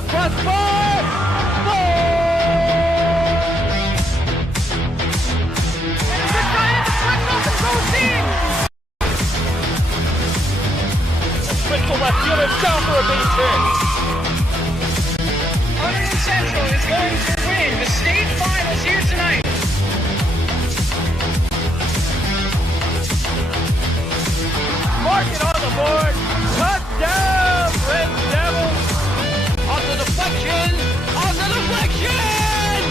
the crossbar. Goal! And it's a giant deflection off the goal team. Quick to left fielder, down for a base hit. Hunterdon Central is going to win the state finals here tonight. Mark it on the board. Touchdown, Red Devils. On the deflection. On the deflection.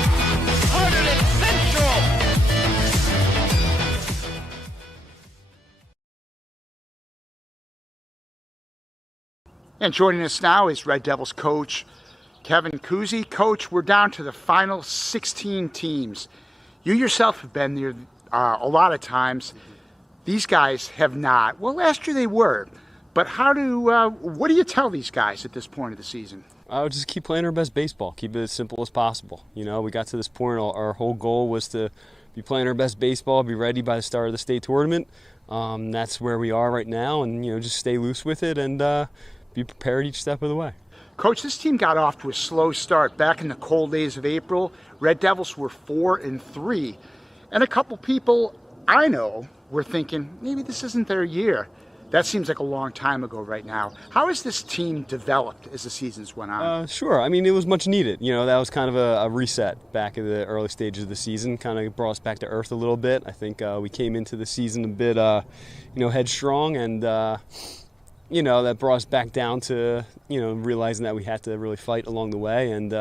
Hunterdon Central. And joining us now is Red Devils coach Kevin Kuzy. Coach, we're down to the final 16 teams. You yourself have been there a lot of times. These guys have not. Well, last year they were. But what do you tell these guys at this point of the season? I would just keep playing our best baseball. Keep it as simple as possible. You know, we got to this point. Our whole goal was to be playing our best baseball, be ready by the start of the state tournament. That's where we are right now, and just stay loose with it and be prepared each step of the way. Coach, this team got off to a slow start. Back in the cold days of April, Red Devils were 4-3, and a couple people I know were thinking maybe this isn't their year. That seems like a long time ago right now. How has this team developed as the seasons went on? Sure. I mean, it was much needed. That was kind of a reset back in the early stages of the season, kind of brought us back to earth a little bit. I think we came into the season a bit, headstrong, and that brought us back down to, realizing that we had to really fight along the way and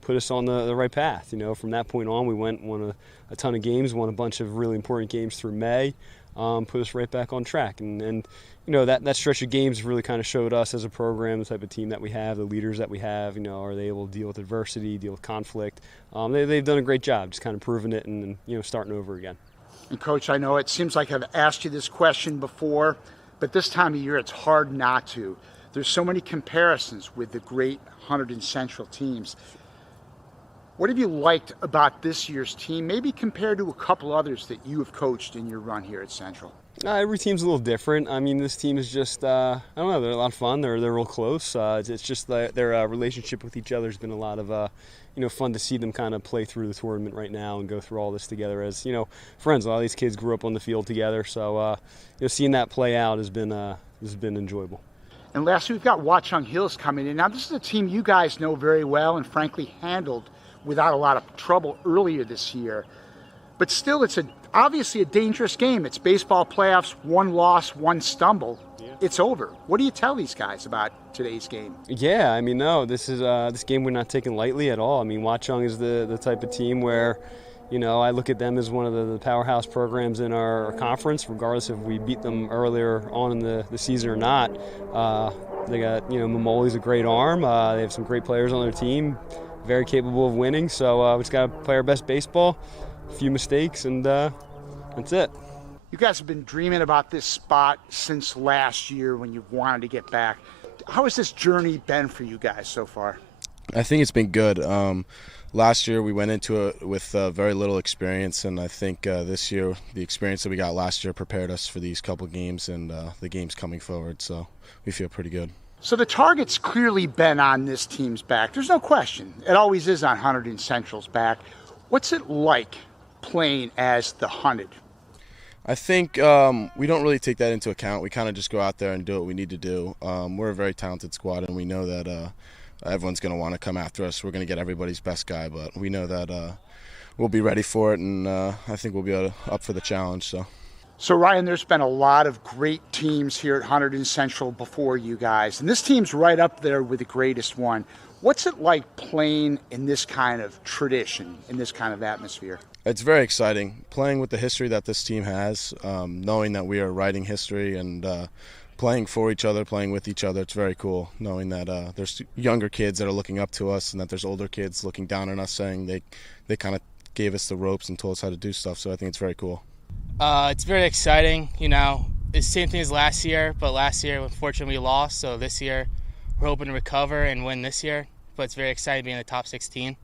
put us on the right path. From that point on, we won a ton of games, won a bunch of really important games through May, put us right back on track. And that stretch of games really kind of showed us as a program, the type of team that we have, the leaders that we have, are they able to deal with adversity, deal with conflict. They've done a great job just kind of proving it and starting over again. And Coach, I know it seems like I've asked you this question before, but this time of year it's hard not to. There's so many comparisons with the great Hunterdon Central teams. What have you liked about this year's team, maybe compared to a couple others that you have coached in your run here at Central? Every team's a little different. I mean, this team is just, I don't know, they're a lot of fun. They're real close. It's just their relationship with each other has been a lot of, fun to see them kind of play through the tournament right now and go through all this together as, friends. A lot of these kids grew up on the field together. So, seeing that play out has been enjoyable. And lastly, we've got Watchung Hills coming in. Now, this is a team you guys know very well and frankly handled without a lot of trouble earlier this year. But still, it's obviously a dangerous game. It's baseball playoffs, one loss, one stumble. Yeah. It's over. What do you tell these guys about today's game? Yeah, I mean, no, this game we're not taking lightly at all. I mean, Watchung is the type of team where, I look at them as one of the powerhouse programs in our conference, regardless if we beat them earlier on in the season or not. They got, Mamoli's a great arm. They have some great players on their team, very capable of winning. So we just got to play our best baseball, a few mistakes, and that's it. You guys have been dreaming about this spot since last year when you wanted to get back. How has this journey been for you guys so far? I think it's been good. Last year we went into it with very little experience, and I think this year the experience that we got last year prepared us for these couple games and the games coming forward, so we feel pretty good. So the target's clearly been on this team's back. There's no question. It always is on Hunterdon Central's back. What's it like playing as the Hunted? I think we don't really take that into account. We kind of just go out there and do what we need to do. We're a very talented squad, and we know that everyone's going to want to come after us. We're going to get everybody's best guy, but we know that we'll be ready for it, and I think we'll be up for the challenge. So, Ryan, there's been a lot of great teams here at Hunterdon Central before you guys, and this team's right up there with the greatest one. What's it like playing in this kind of tradition, in this kind of atmosphere? It's very exciting. Playing with the history that this team has, knowing that we are writing history and playing for each other, playing with each other, it's very cool. Knowing that there's younger kids that are looking up to us and that there's older kids looking down on us saying they kind of gave us the ropes and told us how to do stuff, so I think it's very cool. It's very exciting. It's the same thing as last year, but last year, unfortunately, we lost. So this year, we're hoping to recover and win this year. But it's very exciting being in the top 16.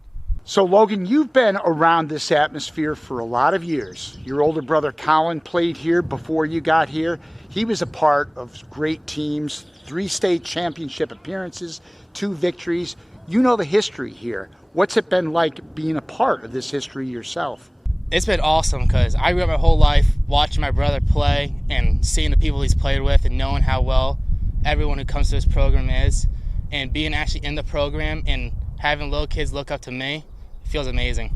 So, Logan, you've been around this atmosphere for a lot of years. Your older brother, Colin, played here before you got here. He was a part of great teams, 3 state championship appearances, 2 victories. You know the history here. What's it been like being a part of this history yourself? It's been awesome because I grew up my whole life watching my brother play and seeing the people he's played with and knowing how well everyone who comes to this program is, and being actually in the program and having little kids look up to me feels amazing.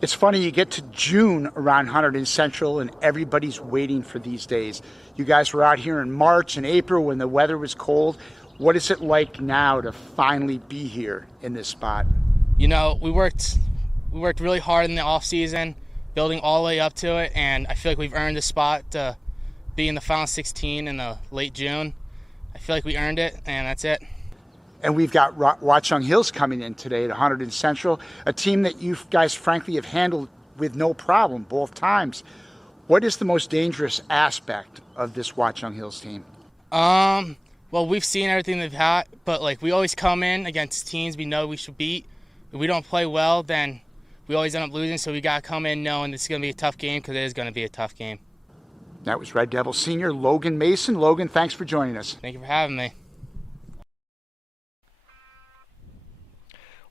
It's funny, you get to June around Hunterdon Central and everybody's waiting for these days. You guys were out here in March and April when the weather was cold. What is it like now to finally be here in this spot? You know, we worked really hard in the off season, building all the way up to it, and I feel like we've earned the spot to be in the final 16 in the late June. I feel like we earned it, and that's it. And we've got Watchung Hills coming in today to Hunterdon Central, a team that you guys frankly have handled with no problem both times. What is the most dangerous aspect of this Watchung Hills team? Well, we've seen everything they've had, but like we always come in against teams we know we should beat. If we don't play well, then we always end up losing, so we got to come in knowing this is going to be a tough game because it is going to be a tough game. That was Red Devil senior Logan Mason. Logan, thanks for joining us. Thank you for having me.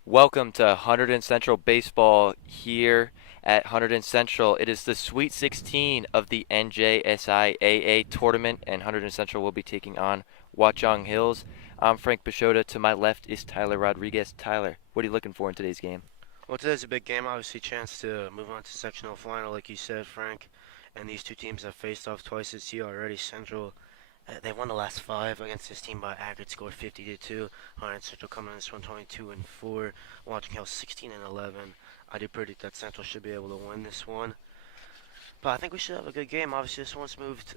Welcome to Hunterdon Central Baseball here at Hunterdon Central. It is the Sweet 16 of the NJSIAA tournament, and Hunterdon Central will be taking on Watchung Hills. I'm Frank Pachota. To my left is Tyler Rodriguez. Tyler, what are you looking for in today's game? Well, today's a big game. Obviously, chance to move on to sectional final, like you said, Frank. And these two teams have faced off twice this year already. Central, they won the last 5 against this team by aggregate score 50-2. Hunterdon Central coming in this one 22-4. Watchung Hills 16-11. I do predict that Central should be able to win this one. But I think we should have a good game. Obviously, this one's moved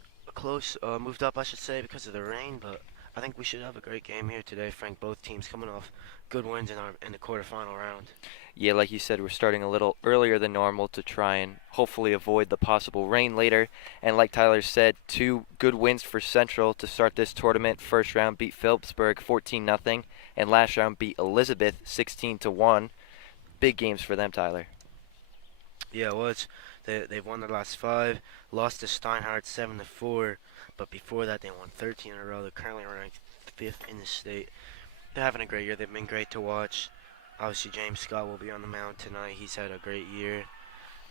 up, I should say, because of the rain. But I think we should have a great game here today, Frank. Both teams coming off good wins in the quarterfinal round. Yeah, like you said, we're starting a little earlier than normal to try and hopefully avoid the possible rain later. And like Tyler said, 2 good wins for Central to start this tournament. First round beat Phillipsburg 14-0, and last round beat Elizabeth 16-1. Big games for them, Tyler. Yeah, it was. They've won the last 5, lost to Steinhardt 7-4, but before that they won 13 in a row. They're currently ranked 5th in the state. They're having a great year. They've been great to watch. Obviously, James Scott will be on the mound tonight. He's had a great year.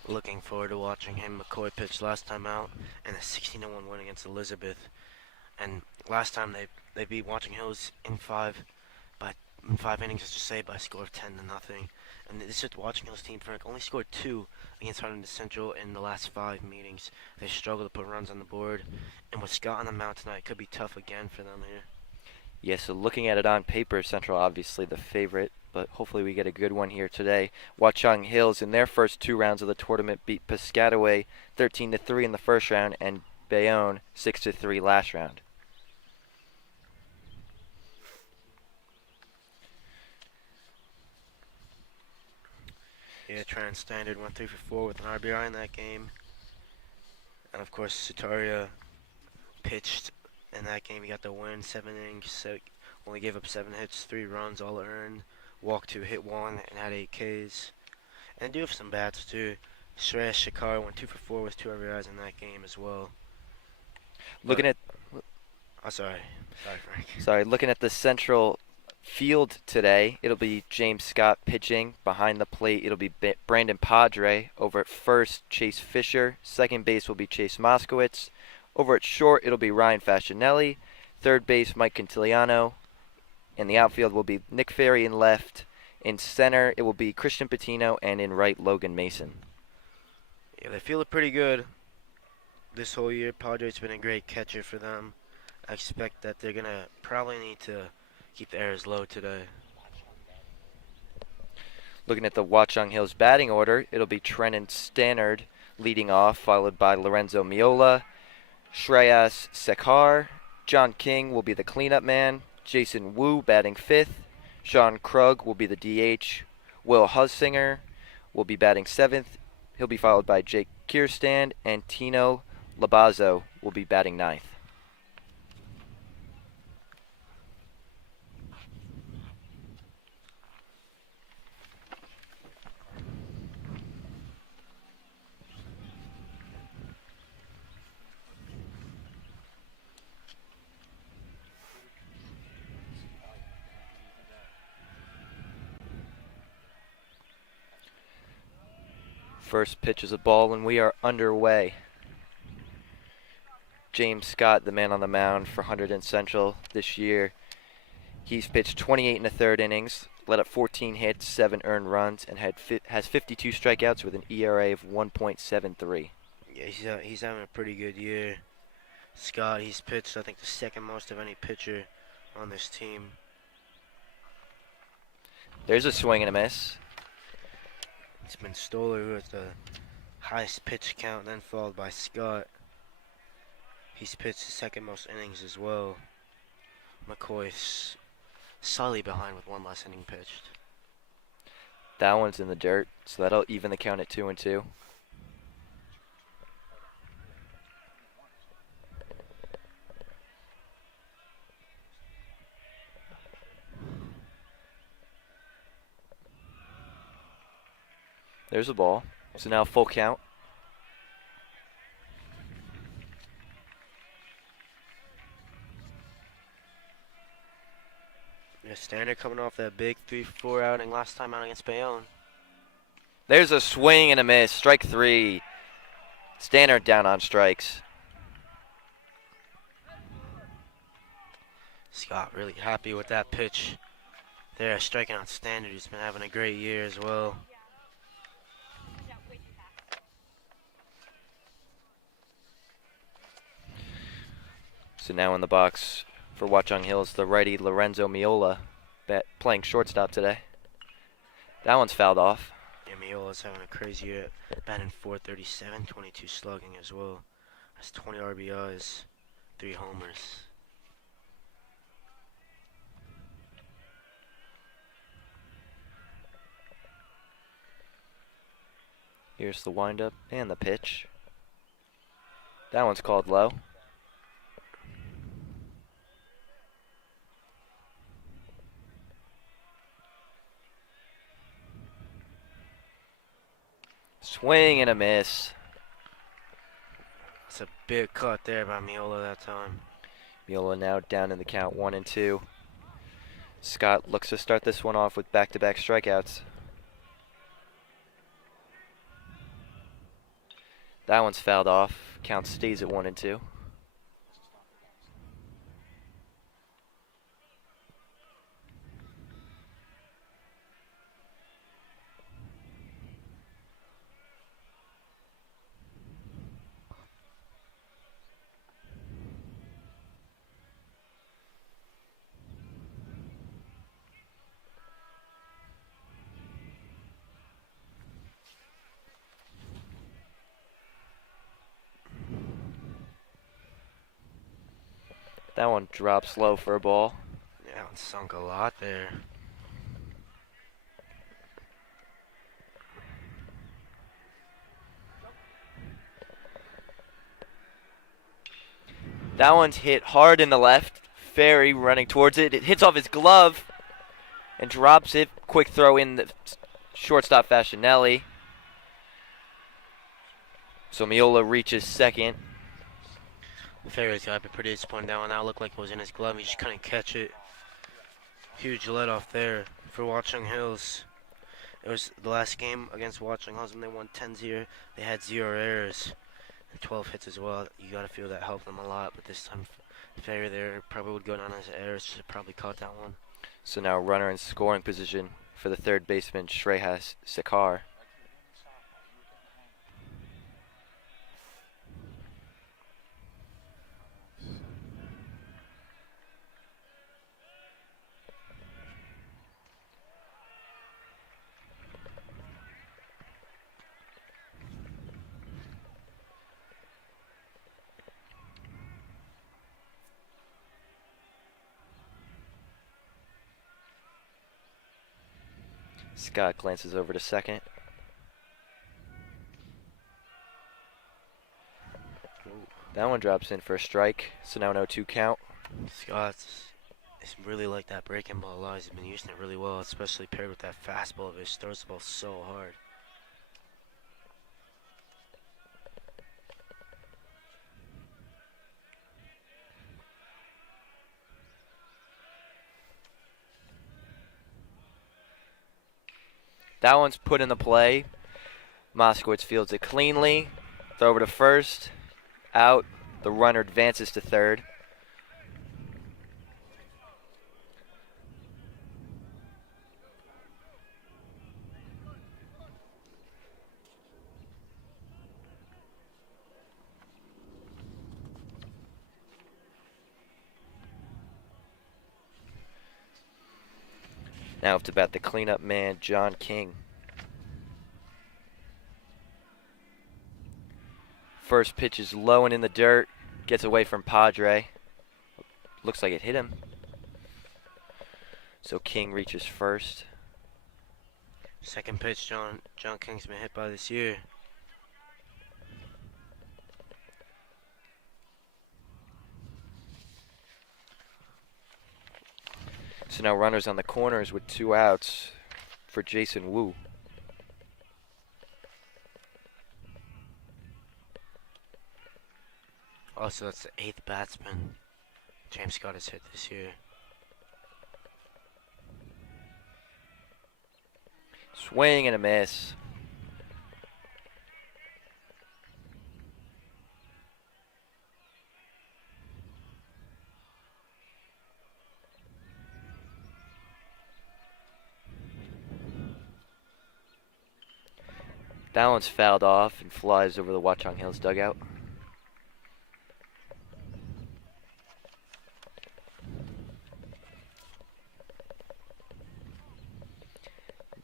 Looking forward to watching him. McCoy pitched last time out, and a 16-1 win against Elizabeth. And last time they beat Watchung Hills in 5 innings, as to say, by a score of 10-0. And this is the Watchung Hills team, Frank, only scored 2 against Hunterdon Central in the last 5 meetings. They struggled to put runs on the board, and with Scott on the mound tonight, it could be tough again for them here. Yeah, so looking at it on paper, Central obviously the favorite, but hopefully we get a good one here today. Watchung Hills in their first 2 rounds of the tournament beat Piscataway 13-3 in the first round and Bayonne 6-3 last round. Yeah, Trans Standard went 3 for 4 with an RBI in that game. And of course, Sutaria pitched in that game. He got the win, 7 innings, only gave up 7 hits, 3 runs, all earned. Walked 2, hit 1, and had 8 Ks. And do have some bats too. Shreyas Shakar went 2 for 4 with 2 RBIs in that game as well. Looking at Sorry, Frank. Sorry, looking at the Central field today, it'll be James Scott pitching. Behind the plate, it'll be Brandon Padre. Over at first, Chase Fisher. Second base will be Chase Moskowitz. Over at short, it'll be Ryan Fascinelli. Third base, Mike Quintiliano. In the outfield will be Nick Ferry in left. In center, it will be Christian Patino, and in right, Logan Mason. Yeah, they feel it pretty good this whole year. Padre's been a great catcher for them. I expect that they're going to probably need to keep the errors low today. Looking at the Watchung Hills batting order, it'll be Trenton Stannard leading off, followed by Lorenzo Miola, Shreyas Sekar. John King will be the cleanup man. Jason Wu batting 5th. Sean Krug will be the DH. Will Hussinger will be batting 7th. He'll be followed by Jake Kierstand, and Tino Labazo will be batting 9th. First pitch is a ball, and we are underway. James Scott, the man on the mound for Hunterdon Central this year. He's pitched 28 1/3 innings, let up 14 hits, 7 earned runs, and has 52 strikeouts with an ERA of 1.73. Yeah, he's having a pretty good year. Scott, he's pitched, I think, the second most of any pitcher on this team. There's a swing and a miss. It's been Stoller with the highest pitch count, then followed by Scott. He's pitched the second most innings as well. McCoy's solidly behind with 1 less inning pitched. That one's in the dirt, so that'll even the count at 2-2. There's a ball. So now full count. Yeah, Standard coming off that big 3-4 outing last time out against Bayonne. There's a swing and a miss. Strike 3. Standard down on strikes. Scott really happy with that pitch there, striking out Standard. He's been having a great year as well. So now in the box for Watchung Hills, the righty Lorenzo Miola, playing shortstop today. That one's fouled off. Yeah, Miola's having a crazy year, batting .437, 22 slugging as well. Has 20 RBIs, 3 homers. Here's the windup and the pitch. That one's called low. Swing and a miss. It's a big cut there by Miola that time. Miola now down in the count 1-2. Scott looks to start this one off with back-to-back strikeouts. That one's fouled off. Count stays at 1-2. That one drops low for a ball. Yeah, it sunk a lot there. That one's hit hard in the left. Ferry running towards it. It hits off his glove and drops it. Quick throw in the shortstop Faschinelli. So Miola reaches second. Ferry's got to be pretty disappointed. That one now looked like it was in his glove. He just couldn't catch it. Huge let off there for Watchung Hills. It was the last game against Watchung Hills when they won 10-0. They had 0 errors and 12 hits as well. You got to feel that helped them a lot. But this time, Ferry there probably would go down as errors. Should have probably caught that one. So now runner in scoring position for the third baseman, Shreyas Sekar. Scott glances over to second. That one drops in for a strike, so now 0-2 count. Scott's it's really like that breaking ball a lot. He's been using it really well, especially paired with that fastball of his. Throws the ball so hard. That one's put in the play. Moskowitz fields it cleanly. Throw over to first. Out. The runner advances to third. Now up to bat the cleanup man, John King. First pitch is low and in the dirt. Gets away from Padre. Looks like it hit him. So King reaches first. Second pitch, John King's been hit by this year. So now runners on the corners with 2 outs for Jason Wu. Also, that's the 8th batsman James Scott has hit this year. Swing and a miss. That one's fouled off and flies over the Watchung Hills dugout.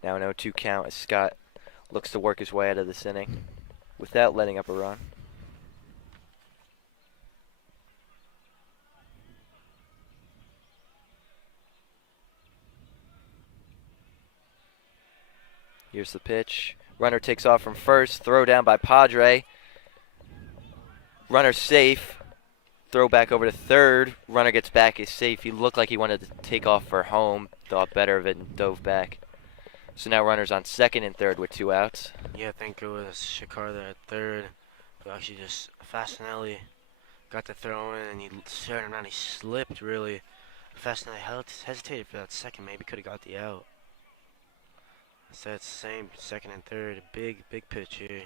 Now an 0-2 count as Scott looks to work his way out of this inning without letting up a run. Here's the pitch. Runner takes off from first. Throw down by Padre. Runner safe. Throw back over to third. Runner gets back, is safe. He looked like he wanted to take off for home. Thought better of it and dove back. So now runners on second and third with 2 outs. Yeah, I think it was Shakar there at third. But actually just Fastanelli got the throw in and he turned around. He slipped really. Fastanelli hesitated for that second. Maybe could have got the out. So it's the same second and third. Big pitch here.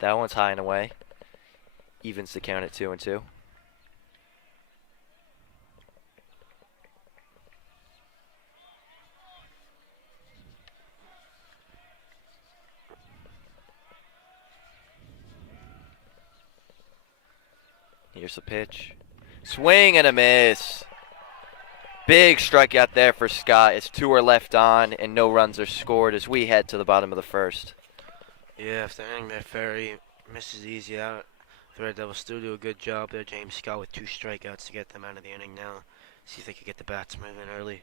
That one's high and away. Evens the count at 2-2. Here's the pitch. Swing and a miss. Big strikeout there for Scott as 2 are left on and no runs are scored as we head to the bottom of the first. Yeah, after inning there, Ferry misses easy out. The Red Devils still do a good job there. James Scott with 2 strikeouts to get them out of the inning now. See if they can get the bats moving early.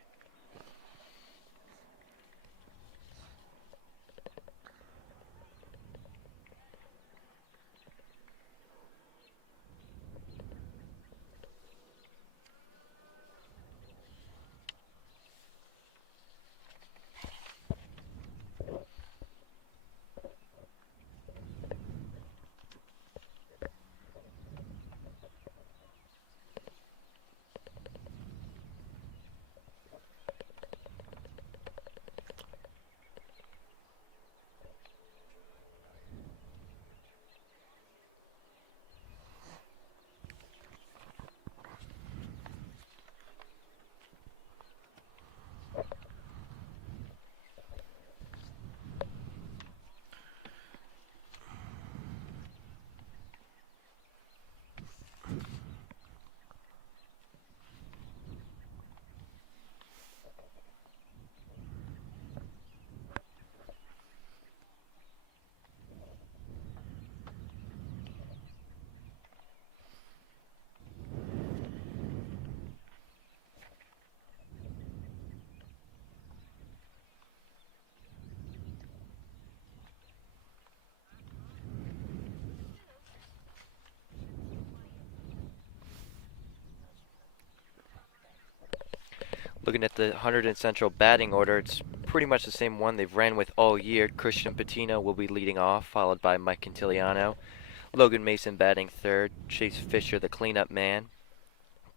Looking at the Hunterdon Central batting order, it's pretty much the same one they've ran with all year. Christian Patino will be leading off, followed by Mike Cantiliano. Logan Mason batting third. Chase Fisher, the cleanup man.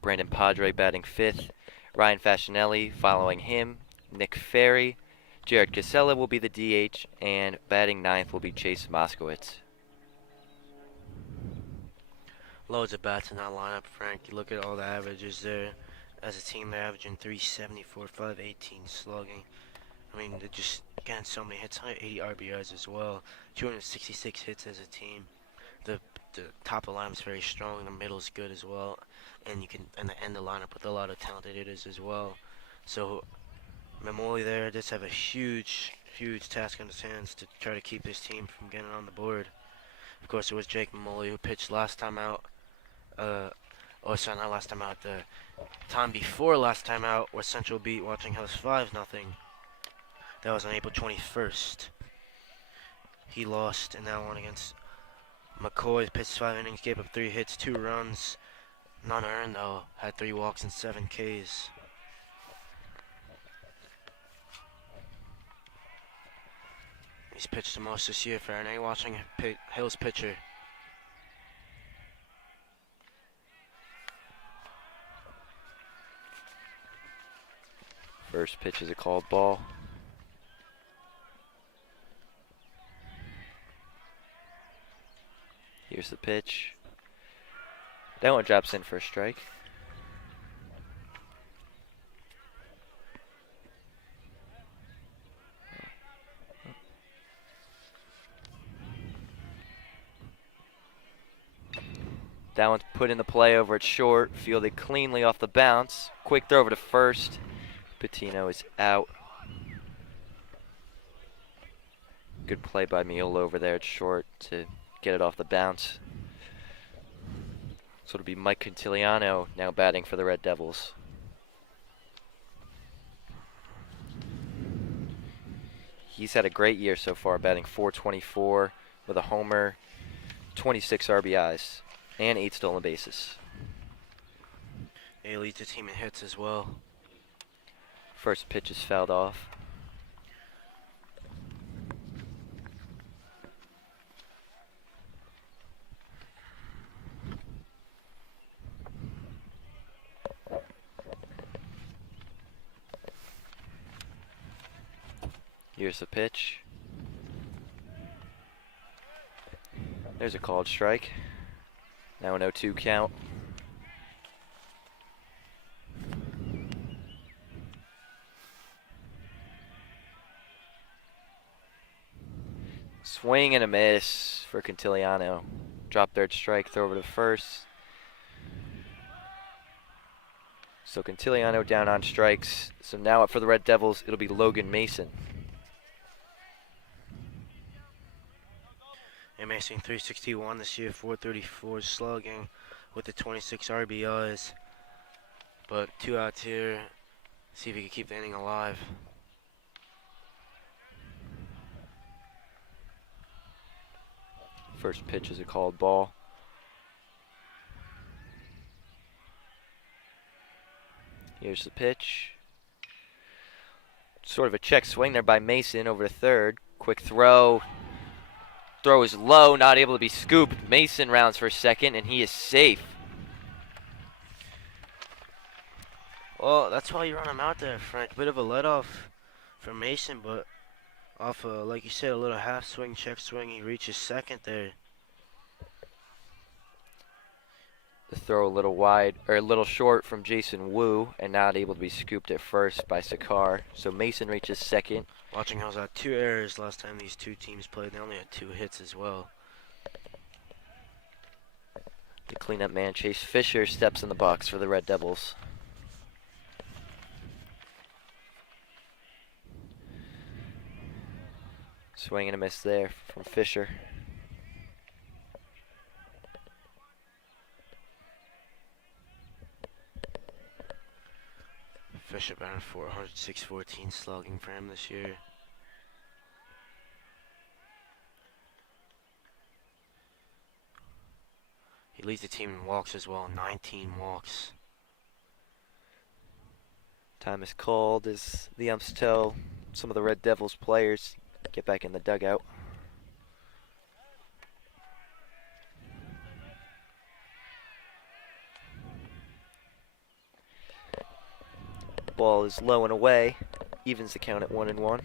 Brandon Padre batting fifth. Ryan Fasanelli following him. Nick Ferry. Jared Casella will be the DH, and batting ninth will be Chase Moskowitz. Loads of bats in that lineup, Frank. You look at all the averages there. As a team, they're averaging 374, 518 slugging. I mean, they're just getting so many hits, 180 RBIs as well, 266 hits as a team. The top of the lineup is very strong. The middle is good as well, and you can end the lineup with a lot of talented hitters as well. So, Memoli there just have a huge task on his hands to try to keep this team from getting on the board. Of course, it was Jake Memoli who pitched last time out. Sorry, not last time out. The time before last time out, where Central beat Watchung Hills 5-0. That was on April 21st. He lost in that one against McCoy. Pitched 5 innings, gave up 3 hits, 2 runs, none earned though. Had 3 walks and 7 Ks. He's pitched the most this year for an Watchung Hills pitcher. First pitch is a called ball. Here's the pitch. That one drops in for a strike. That one's put in the play over at short, fielded cleanly off the bounce. Quick throw over to first. Patino is out. Good play by Miola over there at short to get it off the bounce. So it'll be Mike Quintiliano now batting for the Red Devils. He's had a great year so far, batting .424 with a homer, 26 RBIs, and 8 stolen bases. He leads the team in hits as well. First pitch is fouled off. Here's the pitch. There's a called strike. Now an 0-2 count. Swing and a miss for Quintiliano. Drop third strike, throw over to first. So Quintiliano down on strikes. So now up for the Red Devils, it'll be Logan Mason. And Mason 361 this year, 434 slugging with the 26 RBIs. But 2 outs here. See if he can keep the inning alive. First pitch is a called ball. Here's the pitch. Sort of a check swing there by Mason over to third. Quick throw. Throw is low, not able to be scooped. Mason rounds for second, and he is safe. Well, that's why you run him out there, Frank. Bit of a let-off for Mason, but off, like you said, a little half swing, check swing, he reaches second there. The throw a little wide, or a little short from Jason Wu, and not able to be scooped at first by Sakar. So Mason reaches second. Watchung Hills had 2 errors last time these 2 teams played. They only had 2 hits as well. The cleanup man, Chase Fisher, steps in the box for the Red Devils. Swing and a miss there from Fisher. Fisher batting for 106-14 slugging for him this year. He leads the team in walks as well, 19 walks. Time is called as the umps tell some of the Red Devils players get back in the dugout. Ball is low and away. Evens the count at 1-1.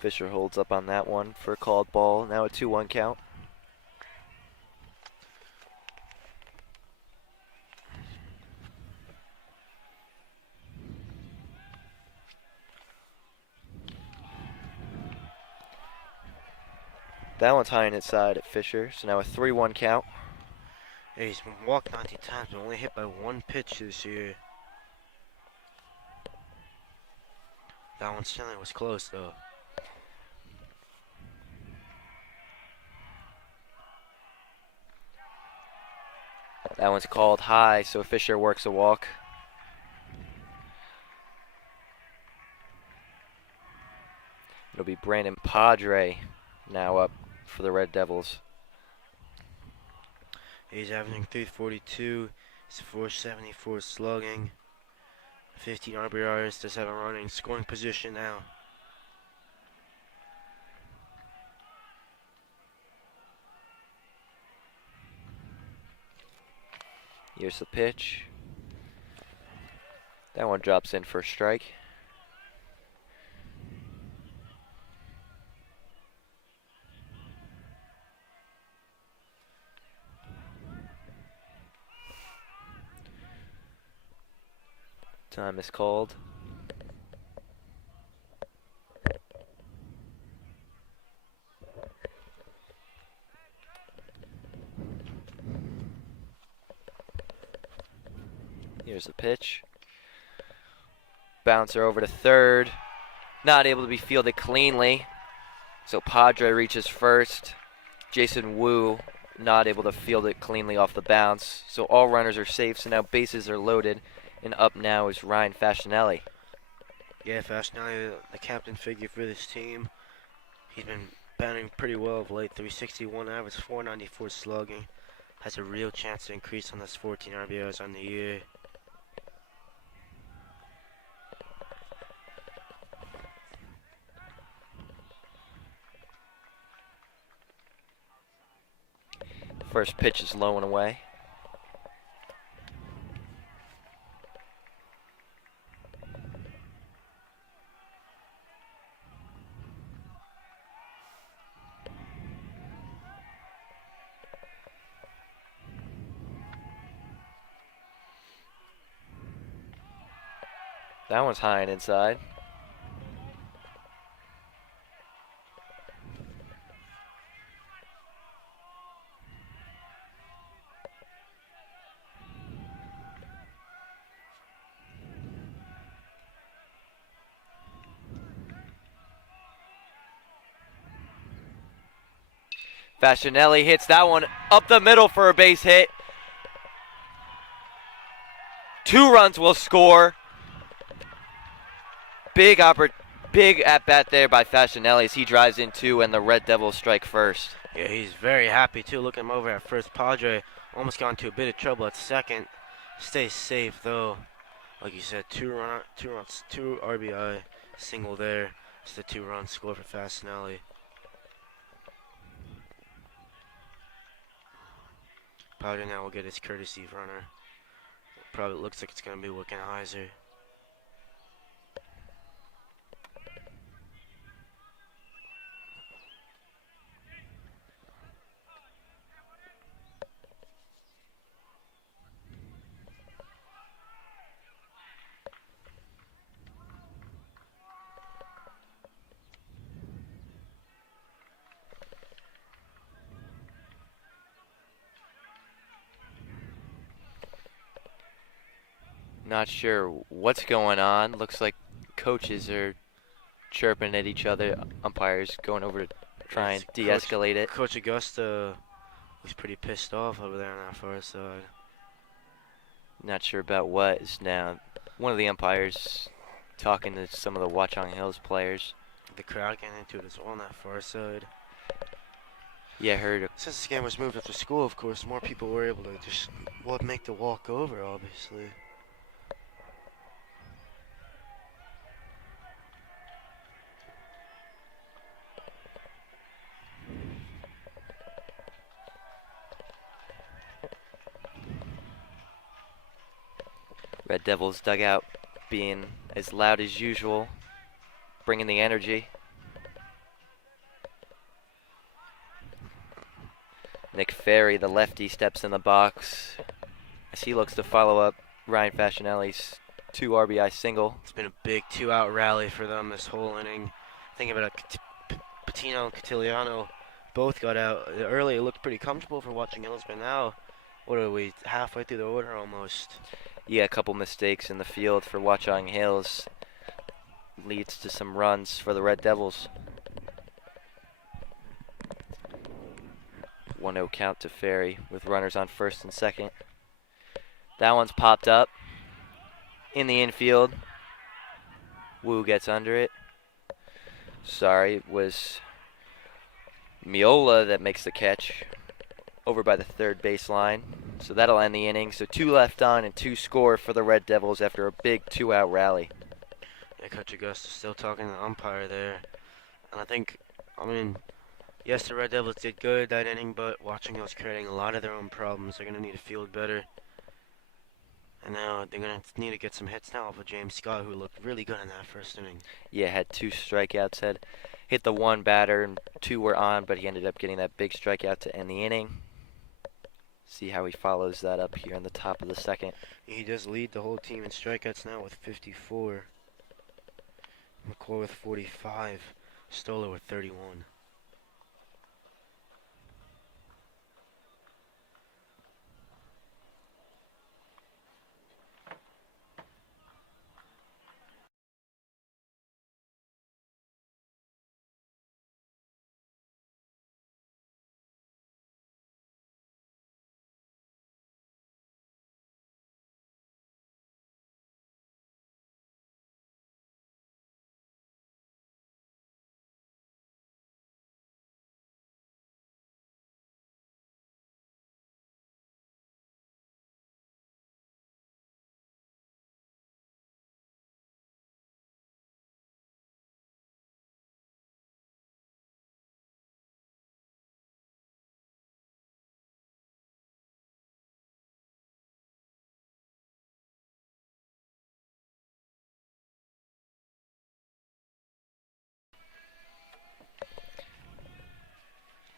Fisher holds up on that one for a called ball. Now a 2-1 count. That one's high on its side at Fisher, so now a 3-1 count. Yeah, he's been walked 90 times, but only hit by one pitch this year. That one certainly was close, though. That one's called high, so Fisher works a walk. It'll be Brandon Padre now up for the Red Devils. He's averaging 342. He's 474 slugging. 15 RBIs. Does have a running scoring position now. Here's the pitch. That one drops in for a strike. Time is called. Here's the pitch. Bouncer over to third. Not able to be fielded cleanly. So Padre reaches first. Jason Wu not able to field it cleanly off the bounce. So all runners are safe. So now bases are loaded. And up now is Ryan Facinelli. Yeah, Facinelli, the captain figure for this team. He's been batting pretty well of late. 361 average, 494 slugging. Has a real chance to increase on those 14 RBIs on the year. First pitch is low and away. That one's high and inside. Facinelli hits that one up the middle for a base hit. 2 runs will score. Big at bat there by Facinelli as he drives in 2 and the Red Devils strike first. Yeah, he's very happy too. Look at him over at first. Padre almost got into a bit of trouble at second. Stays safe though. Like you said, 2 RBI, single there. It's the 2-run score for Facinelli. Padre now will get his courtesy runner. Probably looks like it's going to be Wickenheiser. Not sure what's going on. Looks like coaches are chirping at each other. Umpires going over to try and de-escalate it. Coach Augusta was pretty pissed off over there on that far side. Not sure about what is now. One of the umpires talking to some of the Watchung Hills players. The crowd getting into it as well on that far side. Yeah, I heard. Since this game was moved after school, of course, more people were able to just make the walk over, obviously. Red Devils dugout being as loud as usual, bringing the energy. Nick Ferry, the lefty, steps in the box as he looks to follow up Ryan Fascinelli's 2 RBI single. It's been a big 2-out rally for them this whole inning. Thinking about Patino and Catiliano both got out early. It looked pretty comfortable for Watchung Hills, but now, what are we, halfway through the order almost? Yeah, a couple mistakes in the field for Watchung Hills leads to some runs for the Red Devils. 1-0 count to Ferry with runners on first and second. That one's popped up in the infield. Wu gets under it. Sorry, it was Miola that makes the catch over by the third baseline. So that'll end the inning. So 2 left on and 2 score for the Red Devils after a big 2-out rally. Yeah, Coach Augusta still talking to the umpire there. And I mean, yes, the Red Devils did good that inning, but Watchung Hills creating a lot of their own problems. They're going to need to field better. And now they're going to need to get some hits now off of James Scott, who looked really good in that first inning. Yeah, had 2 strikeouts, had hit the 1 batter and 2 were on, but he ended up getting that big strikeout to end the inning. See how he follows that up here in the top of the second. He does lead the whole team in strikeouts now with 54. McCoy with 45. Stoller with 31.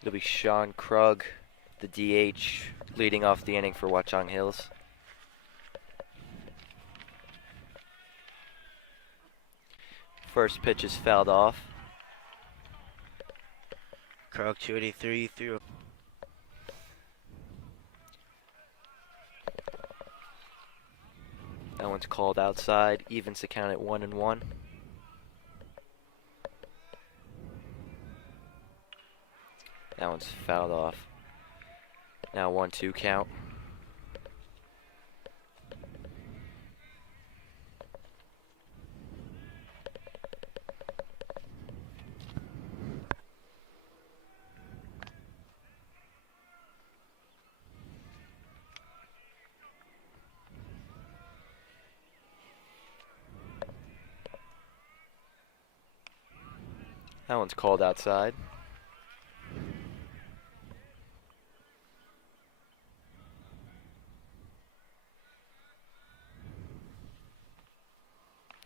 It'll be Sean Krug, the DH, leading off the inning for Watchung Hills. First pitch is fouled off. Krug 283 through. That one's called outside, evens the count at 1-1. That one's fouled off. Now 1-2 count. That one's called outside.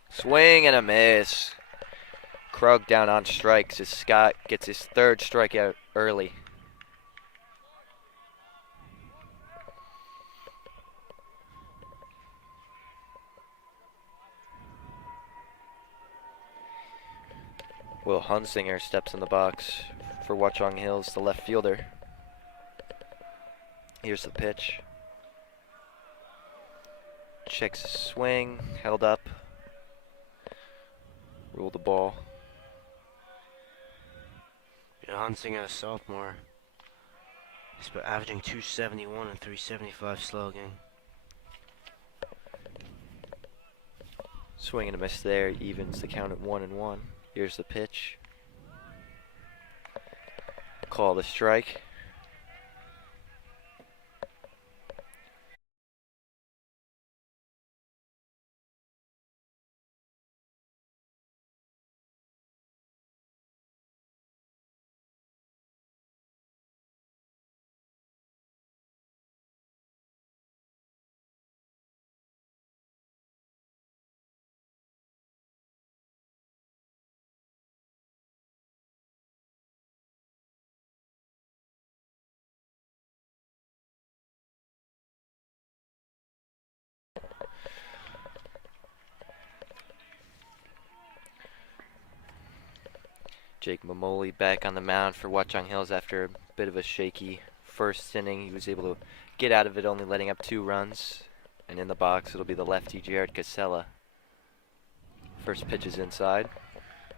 Swing and a miss. Krug down on strikes as Scott gets his 3rd strikeout early. Will Hunsinger steps in the box for Watchung Hills, the left fielder. Here's the pitch. Checks his swing, held up. Ruled the ball. Yeah, Hunsinger, a sophomore. He's been averaging 271 and 375 slugging. Swing and a miss there, evens the count at 1-1. Here's the pitch. Call the strike. Jake Mamoli back on the mound for Watchung Hills after a bit of a shaky first inning. He was able to get out of it, only letting up 2 runs. And in the box, it'll be the lefty Jared Casella. First pitch is inside.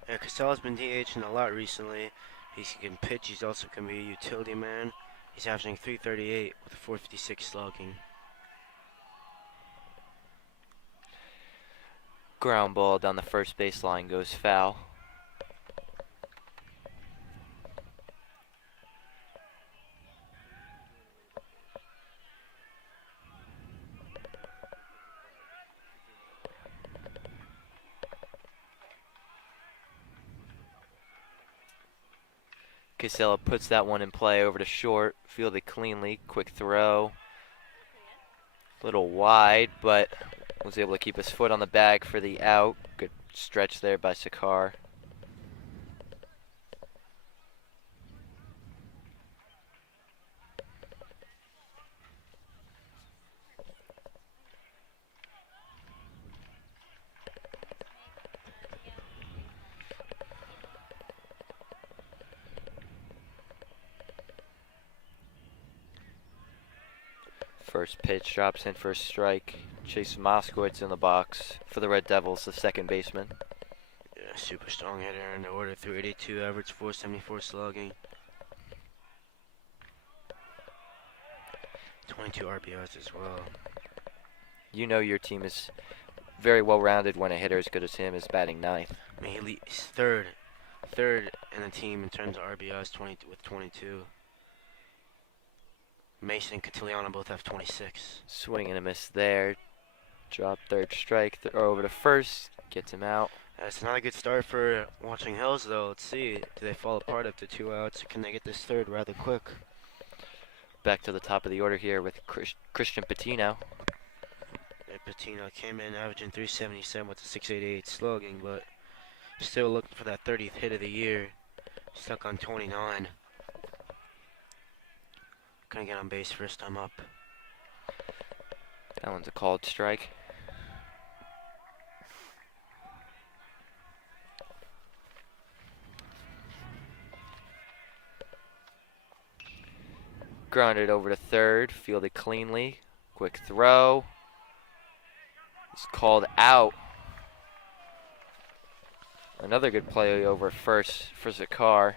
Yeah, Castella's been DHing a lot recently. He can pitch. He's also can be a utility man. He's averaging .338 with a .456 slugging. Ground ball down the first baseline goes foul. Casella puts that one in play over to short, fielded cleanly, quick throw. A little wide, but was able to keep his foot on the bag for the out. Good stretch there by Sakar. First pitch drops in for a strike. Chase Moskowitz in the box for the Red Devils, the second baseman. Yeah, super strong hitter in the order. .382 average, .474 slugging. 22 RBIs as well. You know your team is very well rounded when a hitter as good as him is batting ninth. I mean, he's third in the team in terms of RBIs, 22. Mason and Catiliano both have 26. Swing and a miss there. Drop third strike, over to first, gets him out. That's not a good start for Watchung Hills, though. Let's see. Do they fall apart after 2 outs? Or can they get this third rather quick? Back to the top of the order here with Christian Patino. Patino came in averaging .377 with a .688 slugging, but still looking for that 30th hit of the year. Stuck on 29. Gonna get on base first time up. That one's a called strike. Grounded over to third, fielded cleanly. Quick throw. It's called out. Another good play over first for Zakar.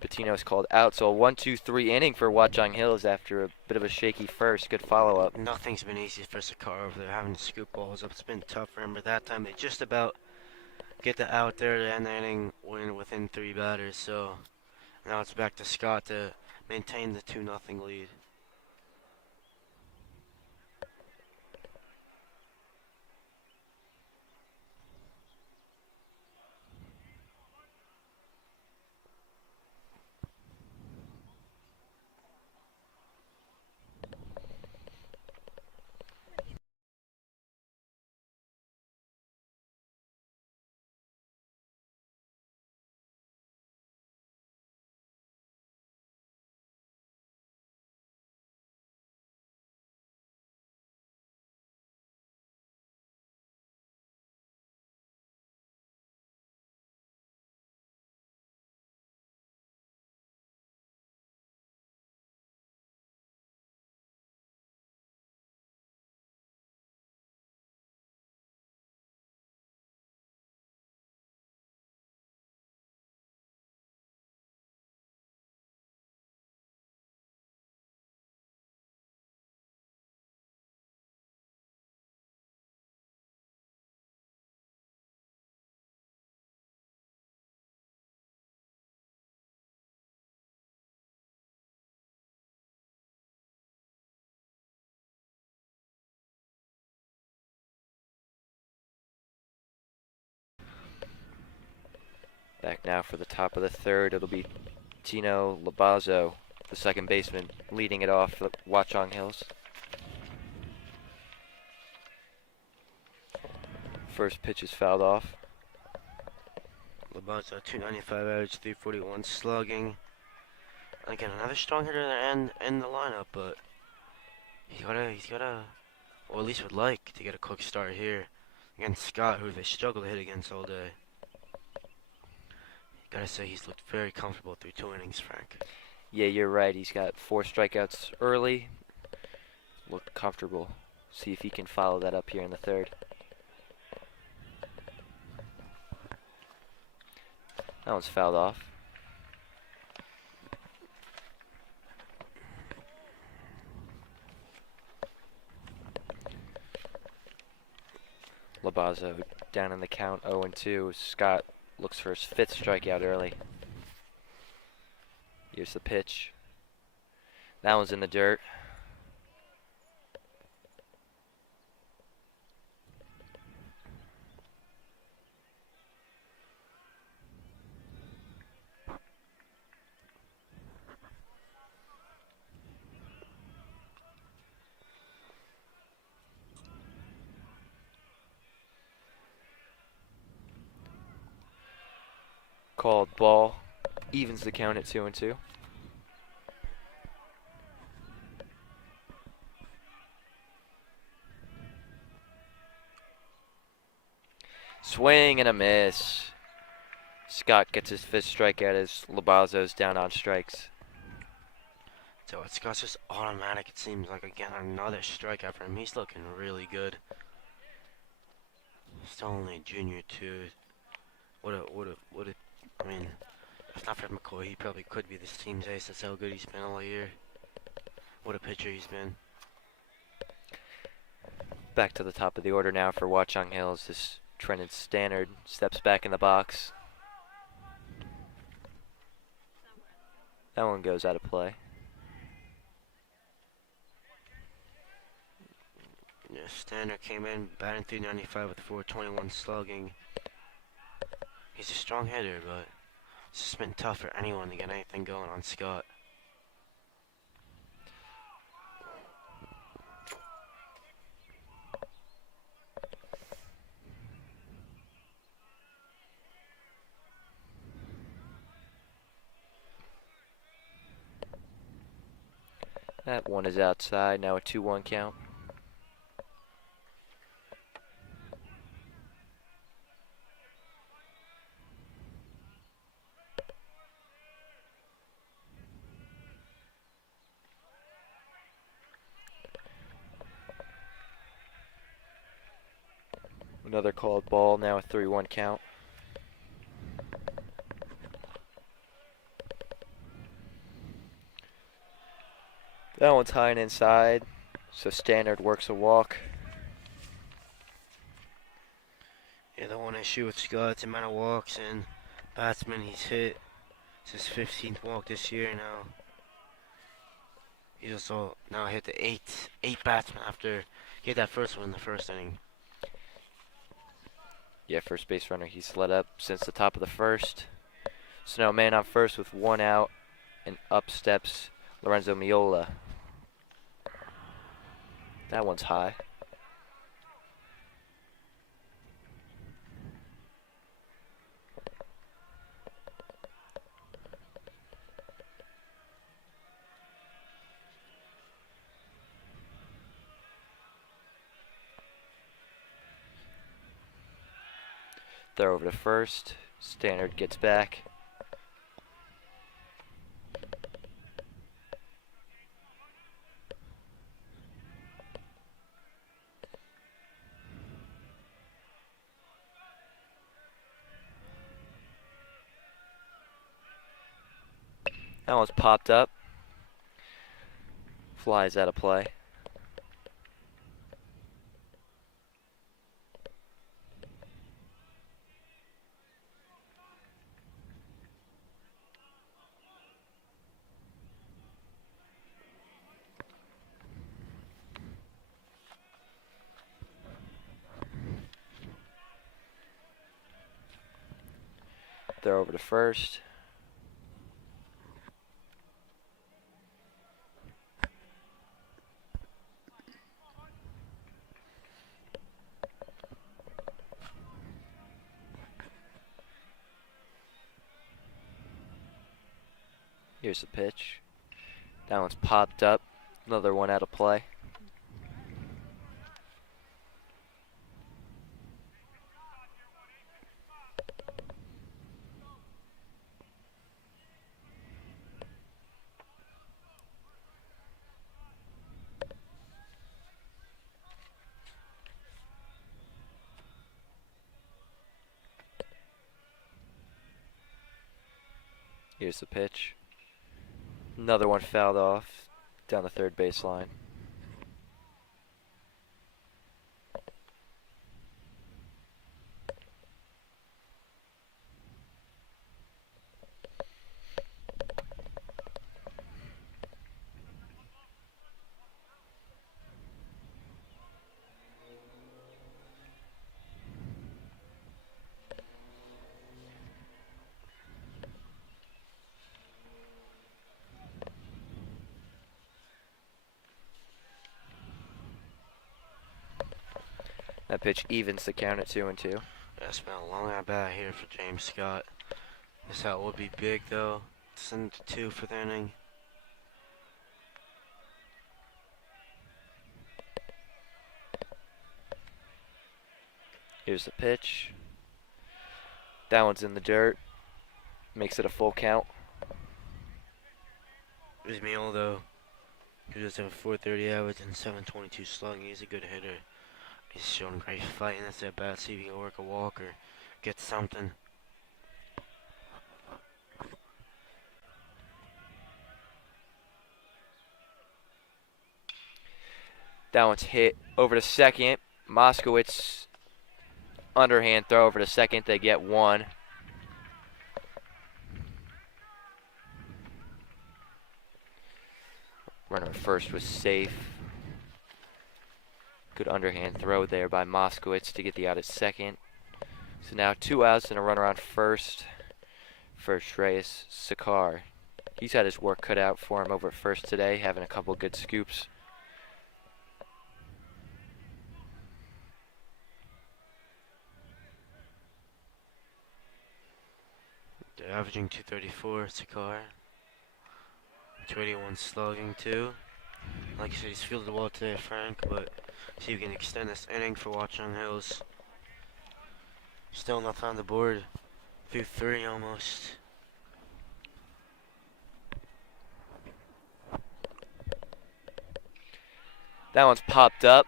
Patino is called out, so a 1-2-3 inning for Watchung Hills after a bit of a shaky first. Good follow-up. Nothing's been easy for Sakar over there, having to scoop balls up. It's been tough for him, but that time they just about get the out there to end the inning, win within 3 batters. So now it's back to Scott to maintain the 2-0 lead. Back now for the top of the third. It'll be Tino Labazo, the second baseman, leading it off for Watchung Hills. First pitch is fouled off. Labazo, 295 average, 341 slugging. Again, another strong hitter in the lineup, but he's gotta, or at least would like to get a quick start here against Scott, who they struggle to hit against all day. Gotta say, he's looked very comfortable through 2 innings, Frank. Yeah, you're right. He's got 4 strikeouts early. Looked comfortable. See if he can follow that up here in the third. That one's fouled off. Labazo down in the count, 0-2. Scott looks for his 5th strikeout early. Here's the pitch. That one's in the dirt. Called ball. Evens the count at 2-2. Swing and a miss. Scott gets his 5th strikeout as Labazo's down on strikes. So it's got just automatic, it seems like. Again, another strikeout for him. He's looking really good. Still only a junior, too. I mean, if not for McCoy, he probably could be this team's ace. That's how good he's been all year. What a pitcher he's been. Back to the top of the order now for Watchung Hills. This Trenton Stannard steps back in the box. That one goes out of play. Yeah, Stannard came in batting .395 with 421 slugging. He's a strong hitter, but it's just been tough for anyone to get anything going on Scott. That one is outside. Now a 2-1 count. Another called ball, now a 3-1 count. That one's high and inside, so Stannard works a walk. Yeah, the one issue with Scott's the amount of walks and batsmen he's hit. It's his 15th walk this year now. He's also now hit the eight batsmen after he hit that first one in the first inning. Yeah, first base runner he's led up since the top of the first. So now man on first with 1 out, and up steps Lorenzo Miola. That one's high. Throw over to first. Stannard gets back. That one's popped up. Flies out of play. Throw over to first. Here's the pitch. That one's popped up. Another one out of play. Here's the pitch. Another one fouled off down the third baseline. That pitch evens the count at 2-2. Yeah, it's been a long at bat here for James Scott. This out would be big though. Send it to 2 for the inning. Here's the pitch. That one's in the dirt. Makes it a full count. There's Meal though. He does have a 430 average and 722 slugging. He's a good hitter. He's showing great fight in this at bat. See if he can work a walk or get something. That one's hit over to second. Moskowitz underhand throw over to second. They get one. Runner at first was safe. Good underhand throw there by Moskowitz to get the out at second. So now 2 outs and a runner on first for Shreyas Sakar. He's had his work cut out for him over at first today, having a couple good scoops. They're averaging 234, Sakar. 281 slugging too. Like I said, he's fielded well today, Frank, but see if we can extend this inning for Watchung Hills. Still nothing on the board. Through 3 almost. That one's popped up.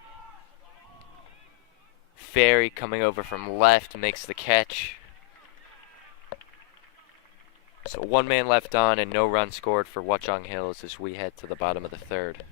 Ferry coming over from left makes the catch. So 1 man left on and no run scored for Watchung Hills as we head to the bottom of the third.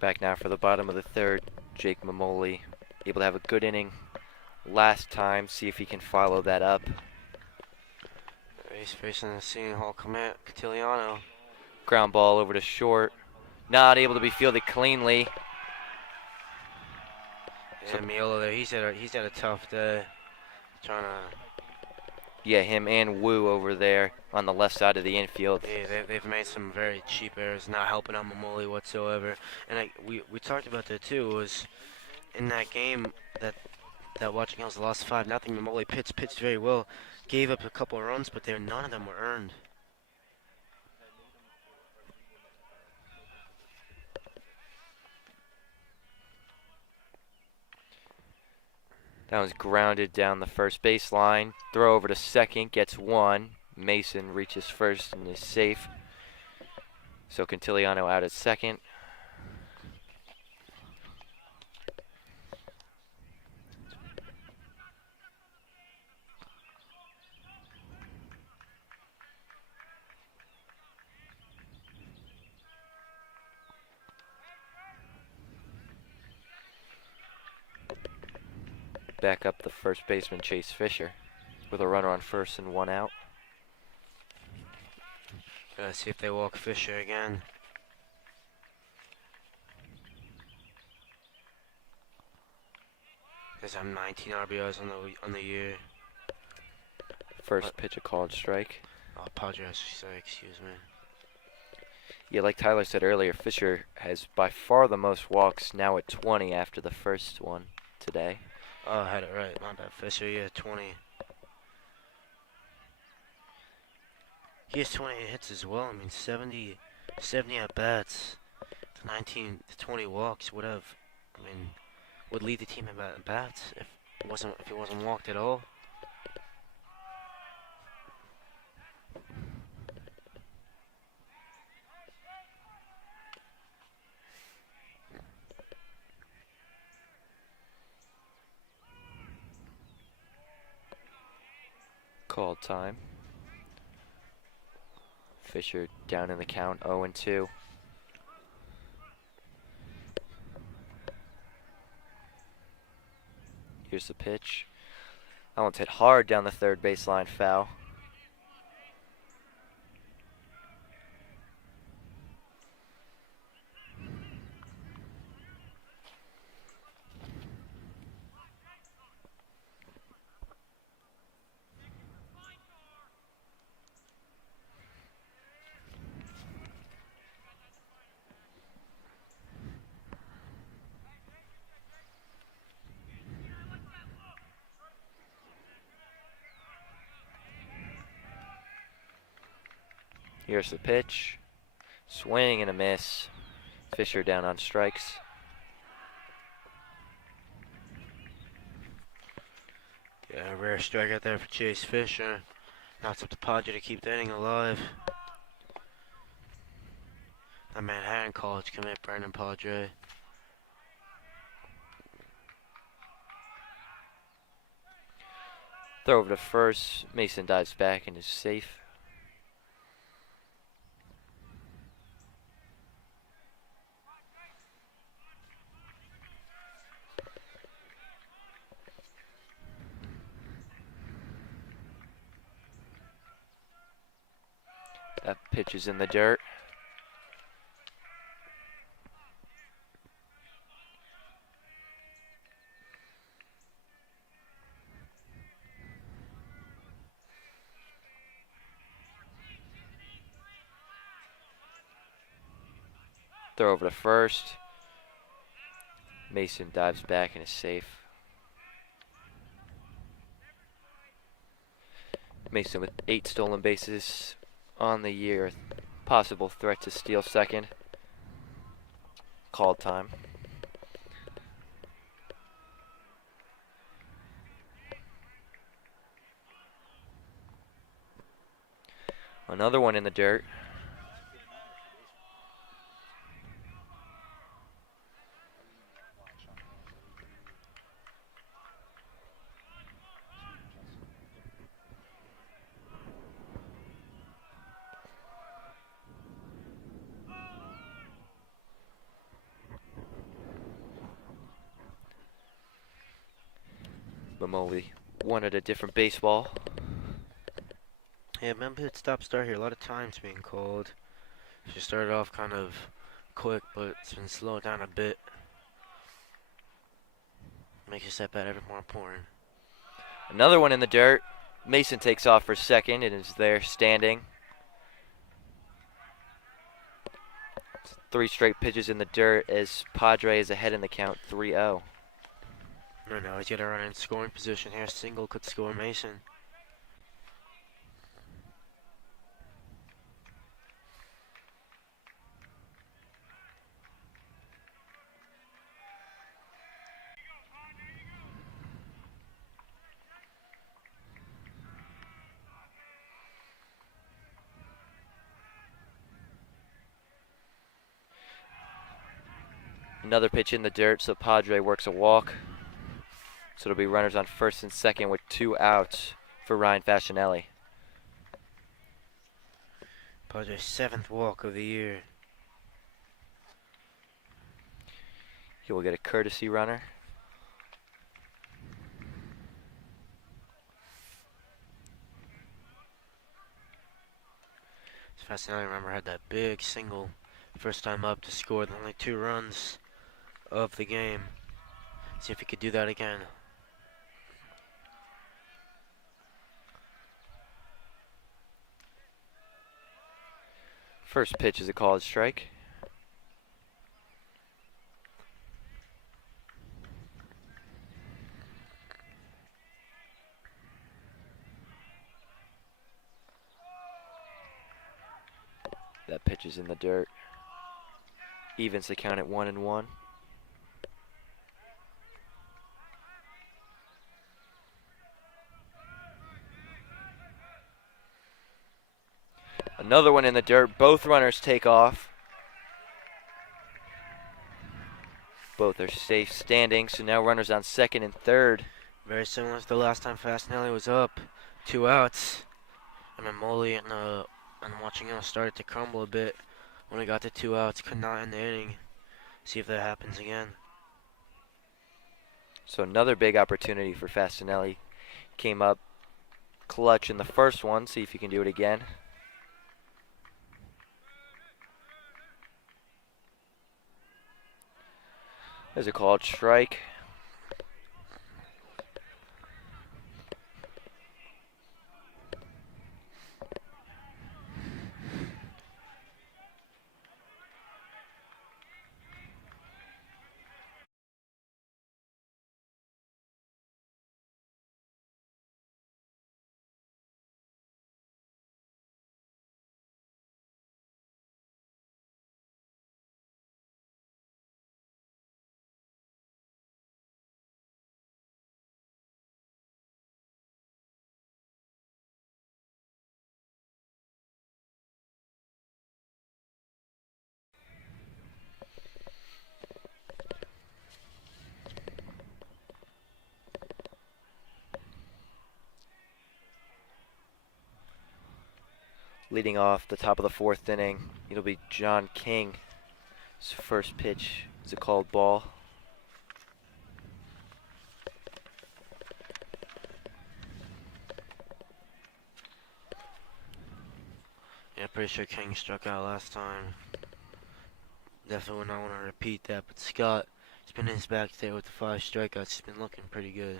Back now for the bottom of the third. Jake Mamoli able to have a good inning last time. See if he can follow that up. He's facing the Seton Hall Catiliano. Ground ball over to short. Not able to be fielded cleanly. Yeah, Miola there, he's had a tough day. Trying to. Yeah, him and Wu over there on the left side of the infield. Yeah, they've made some very cheap errors, not helping out Mamoli whatsoever. And we talked about that too. Was in that game that Watchung Hills lost 5-0. Mamoli pitched very well, gave up a couple of runs, but none of them were earned. That was grounded down the first baseline. Throw over to second, gets one. Mason reaches first and is safe. So Cantiliano out at second. Back up the first baseman, Chase Fisher, with a runner on first and one out. Gotta see if they walk Fisher again. There's 19 RBIs on the year. First pitch, a called strike. Oh, Padres, sorry, excuse me. Yeah, like Tyler said earlier, Fisher has by far the most walks, now at 20 after the first one today. Oh, I had it right. My bad. Fisher, yeah, 20. He has 28 hits as well. I mean, 70 at bats, 19 to 20 walks would have, I mean, would lead the team in bats if he wasn't walked at all. Called time. Fisher down in the count, 0-2. Here's the pitch. That one's hit hard down the third baseline, foul. Here's the pitch. Swing and a miss. Fisher down on strikes. Yeah, a rare strike out there for Chase Fisher. Now it's up to Padre to keep the inning alive. That Manhattan College commit, Brandon Padre. Throw over to first. Mason dives back and is safe. That pitch is in the dirt. Throw over to first. Mason dives back and is safe. Mason with 8 stolen bases on the year. Possible threat to steal second. Called time. Another one in the dirt. Mamoli wanted a different baseball. Yeah, remember it stop-start here. A lot of times being called. She started off kind of quick, but it's been slowed down a bit. Makes your step out ever more important. Another one in the dirt. Mason takes off for second and is there standing. 3 straight pitches in the dirt as Padre is ahead in the count 3-0. No, he's got to run in scoring position here. Single could score Mason. Another pitch in the dirt, so Padre works a walk. So it'll be runners on first and second with 2 outs for Ryan Fascinelli. Padres' 7th walk of the year. He will get a courtesy runner. It's fascinating. I remember had that big single first time up to score the only 2 runs of the game. See if he could do that again. First pitch is a called strike. That pitch is in the dirt. Evens the count at 1-1. Another one in the dirt. Both runners take off. Both are safe standing, so now runners on second and third. Very similar to the last time Fascinelli was up. 2 outs. And then Molly and Watchung started to crumble a bit when we got to 2 outs. Could not end the inning. See if that happens again. So another big opportunity for Fascinelli. Came up clutch in the first one. See if he can do it again. There's a called strike. Leading off the top of the 4th inning, it'll be John King. His first pitch is a called ball. Yeah, pretty sure King struck out last time. Definitely would not want to repeat that, but Scott has been in his back there with the 5 strikeouts. He's been looking pretty good.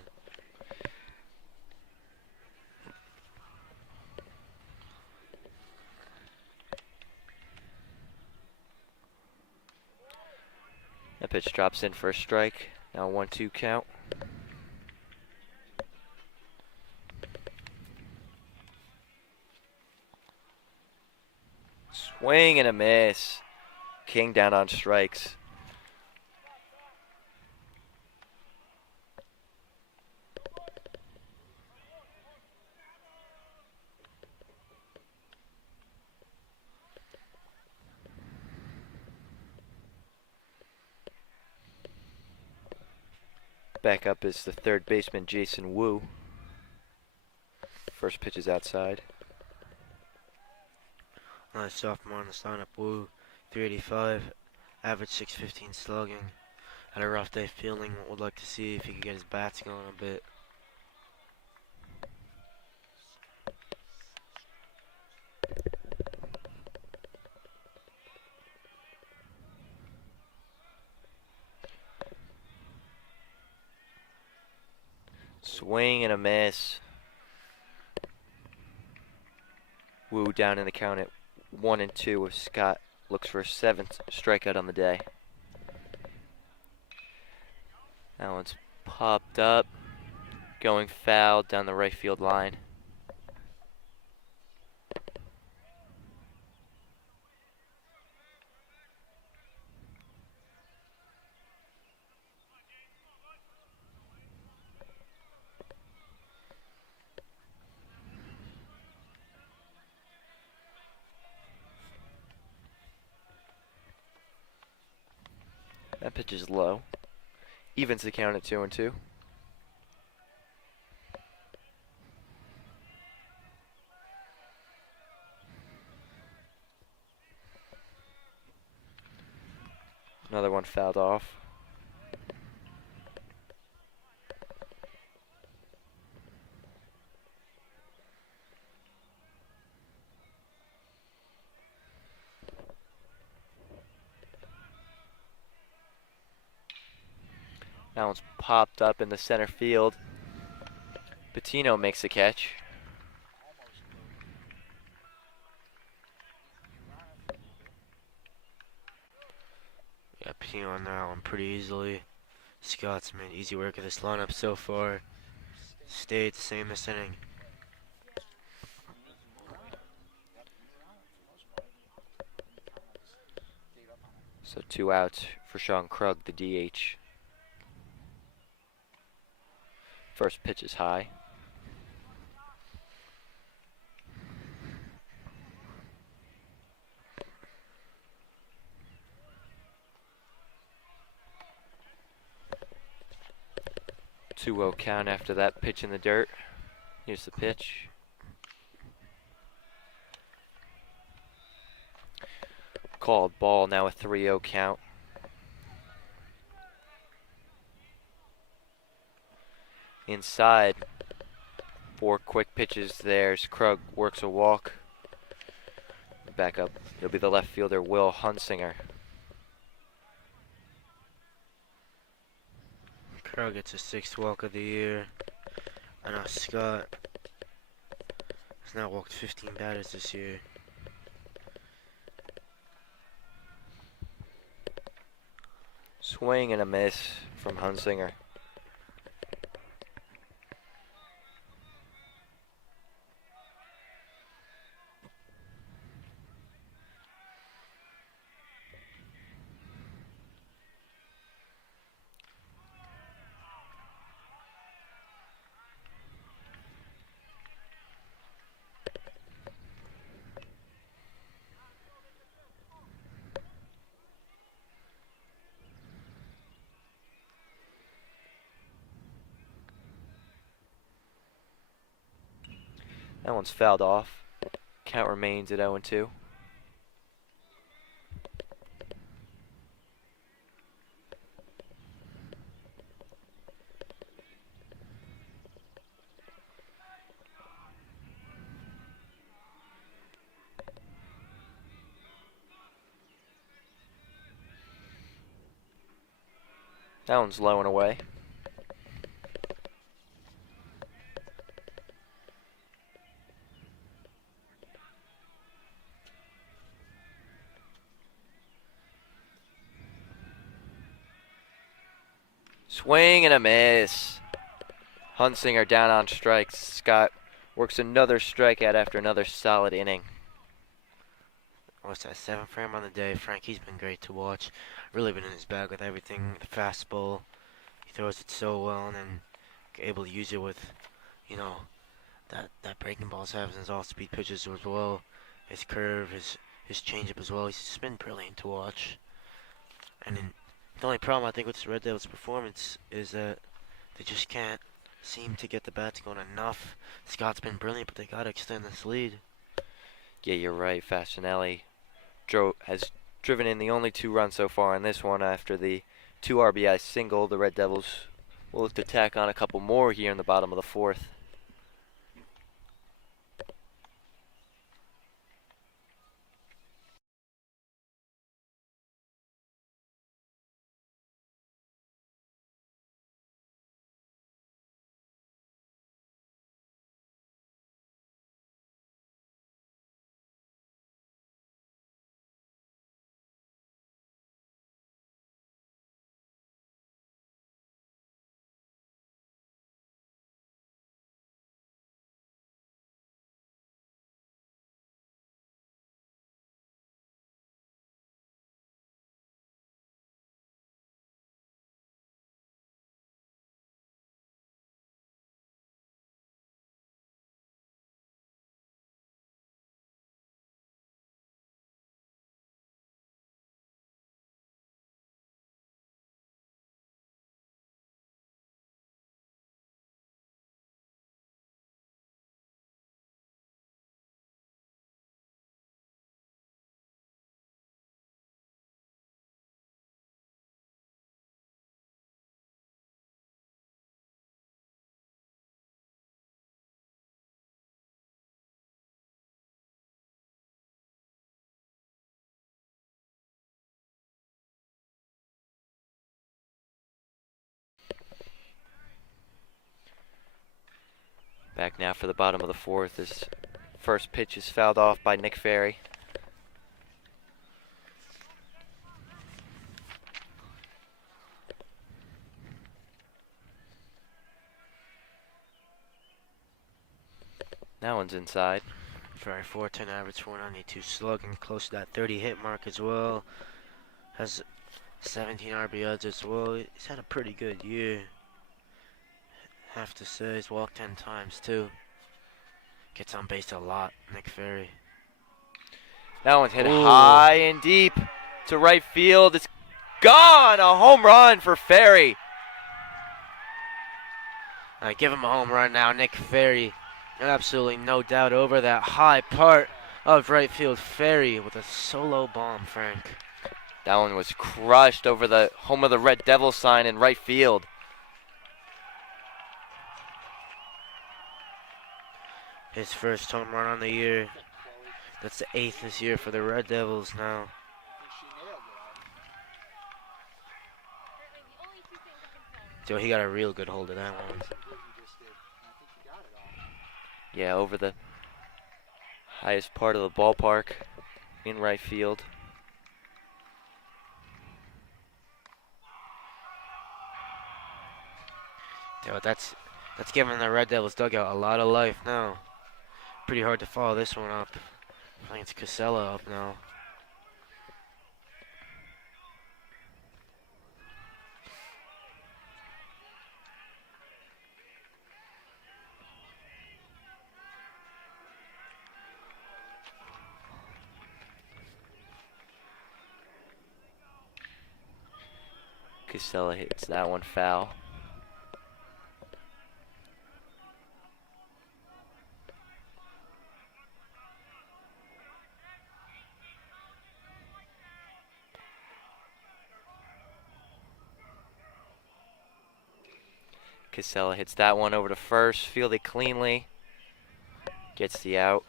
That pitch drops in for a strike. Now 1-2 count. Swing and a miss. King down on strikes. Back up is the third baseman, Jason Wu. First pitch is outside. Nice sophomore on the sign-up. Wu, 385, average 615 slugging. Had a rough day fielding. Would like to see if he could get his bats going a bit. Swing and a miss. Wu down in the count at 1-2 as Scott looks for a 7th strikeout on the day. That one's popped up, going foul down the right field line. That pitch is low. Evens the count at 2-2. Another one fouled off. That one's popped up in the center field. Patino makes the catch. Yeah, Pino on that one pretty easily. Scott's made easy work of this lineup so far. Stayed the same this inning. So 2 outs for Sean Krug, the DH. First pitch is high. Two-0 count after that pitch in the dirt. Here's the pitch. Called ball, now a 3-0 count. Inside, 4 quick pitches there. Krug works a walk. Back up, it'll be the left fielder, Will Hunsinger. Krug gets his 6th walk of the year. I know Scott has now walked 15 batters this year. Swing and a miss from Hunsinger. That one's fouled off. Count remains at 0-2. That one's low and away. Swing and a miss. Hunsinger down on strikes. Scott works another strikeout after another solid inning. What's that, 7 for him on the day? Frankie's been great to watch. Really been in his bag with everything. The fastball, he throws it so well, and then able to use it with, you know, that breaking balls having his off-speed pitches as well. His curve, his changeup as well. He's just been brilliant to watch. And then the only problem I think with the Red Devils' performance is that they just can't seem to get the bats going enough. Scott's been brilliant, but they got to extend this lead. Yeah, you're right. Facinelli has driven in the only 2 runs so far in this one after the 2 RBI single. The Red Devils will look to tack on a couple more here in the bottom of the 4th. Back now for the bottom of the fourth. His first pitch is fouled off by Nick Ferry. That one's inside. Very 410 average, 492 slugging, close to that 30 hit mark as well. Has 17 RBIs as well. He's had a pretty good year. Have to say, he's walked 10 times too. Gets on base a lot, Nick Ferry. That one's hit high and deep to right field. It's gone. A home run for Ferry. Give him a home run now, Nick Ferry. Absolutely no doubt over that high part of right field. Ferry with a solo bomb, Frank. That one was crushed over the home of the Red Devil sign in right field. His first home run on the year. That's the 8th this year for the Red Devils now. So he got a real good hold of that one. Yeah, over the highest part of the ballpark in right field. Dude, that's giving the Red Devils dugout a lot of life now. Pretty hard to follow this one up. I think it's Casella up now. Casella hits that one foul. Casella hits that one over to first, fielded cleanly, gets the out.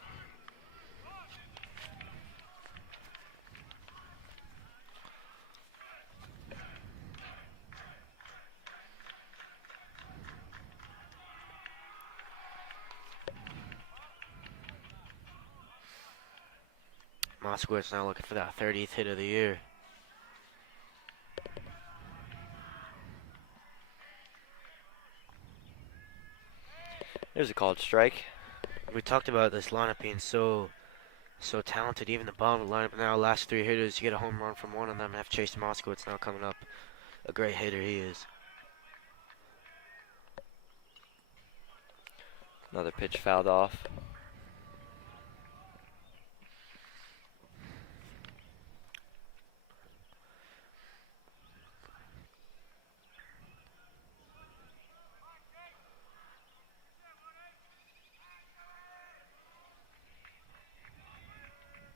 Moskowitz now looking for that 30th hit of the year. There's a called strike. We talked about this lineup being so talented. Even the bottom of the lineup now, last 3 hitters, you get a home run from one of them. And have Chase Moskowitz now coming up. A great hitter he is. Another pitch fouled off.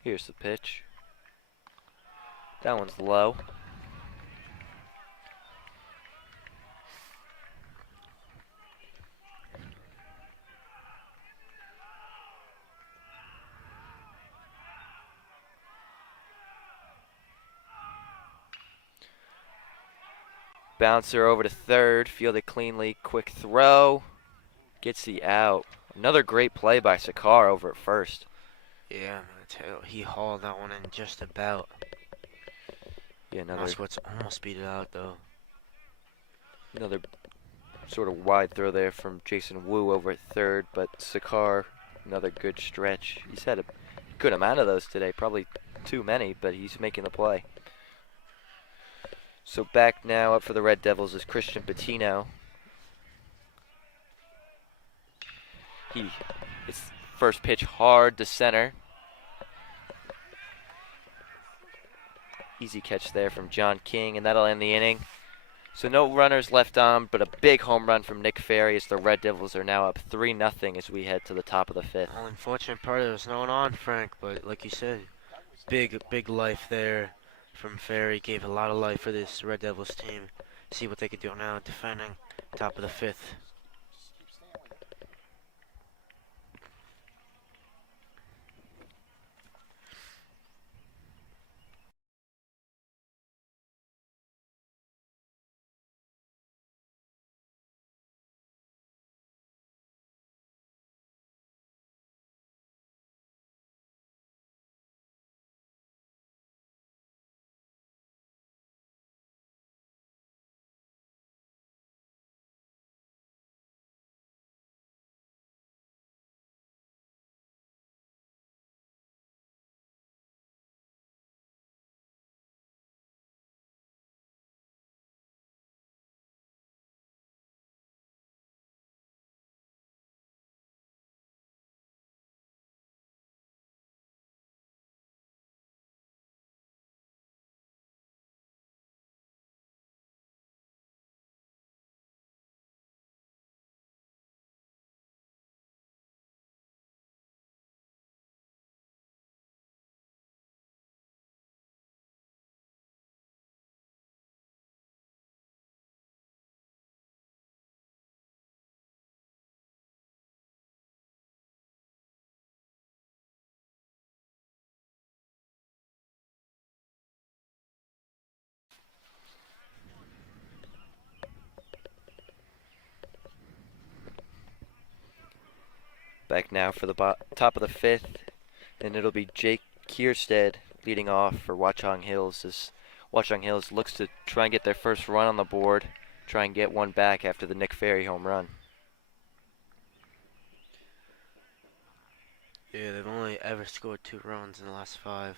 Here's the pitch. That one's low. Bouncer over to third, fielded cleanly, quick throw, gets the out. Another great play by Sakar over at first. Yeah, I tell you, he hauled that one in just about. Yeah, Moskowitz almost beat it out though. Another sort of wide throw there from Jason Wu over at third, but Sakar, another good stretch. He's had a good amount of those today, probably too many, but he's making the play. So back now up for the Red Devils is Christian Patino. It's first pitch hard to center. Easy catch there from John King, and that'll end the inning. So no runners left on, but a big home run from Nick Ferry as the Red Devils are now up 3-0 as we head to the top of the 5th. Well, unfortunate part, there was no one on, Frank, but like you said, big life there from Ferry. Gave a lot of life for this Red Devils team. See what they could do now, defending top of the 5th. Back now for the top of the 5th, and it'll be Jake Kierstead leading off for Watchung Hills as Watchung Hills looks to try and get their first run on the board, try and get one back after the Nick Ferry home run. Yeah, they've only ever scored 2 runs in the last 5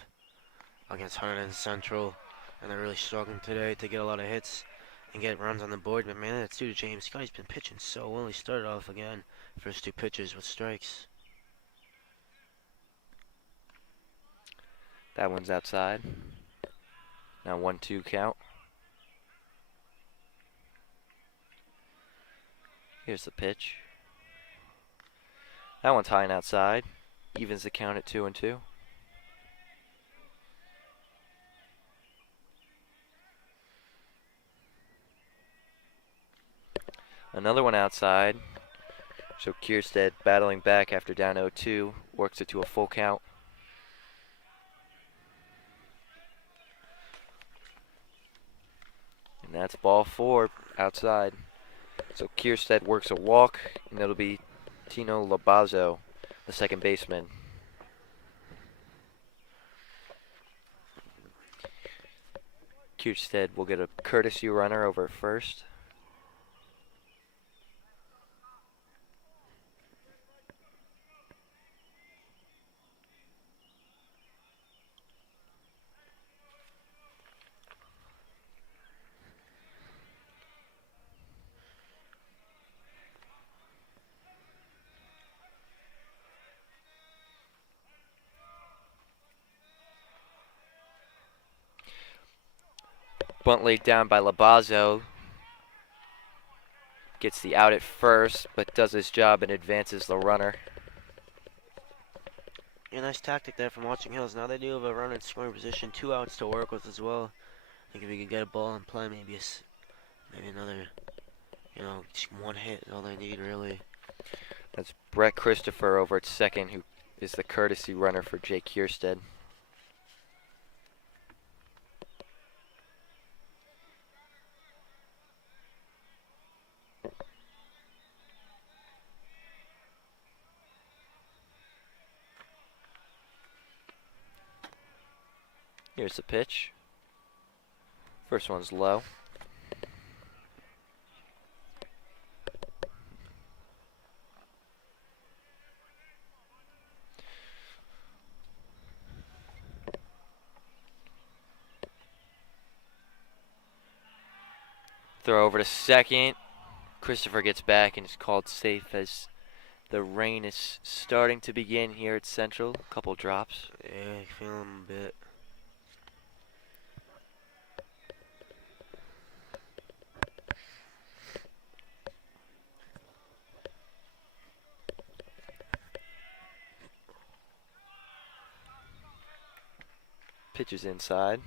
against Hunterdon Central, and they're really struggling today to get a lot of hits and get runs on the board. But man, that's due to James Scott. He's been pitching so well. He started off again first 2 pitches with strikes. That one's outside. Now 1-2 count. Here's the pitch. That one's high and outside. Evens the count at 2-2. Another one outside. So Kierstead battling back after down 0-2, works it to a full count. And that's ball 4 outside. So Kierstead works a walk, and it'll be Tino Labazo, the second baseman. Kierstead will get a courtesy runner over at first. Bunt laid down by Labazo. Gets the out at first, but does his job and advances the runner. Yeah, nice tactic there from Watchung Hills. Now they do have a runner in scoring position, 2 outs to work with as well. I think if we can get a ball in play, maybe another, just 1 hit is all they need really. That's Brett Christopher over at second, who is the courtesy runner for Jake Kierstead. Here's the pitch. First one's low. Throw over to second. Christopher gets back and is called safe as the rain is starting to begin here at Central. A couple drops. Yeah, I feel him a bit. Pitches inside.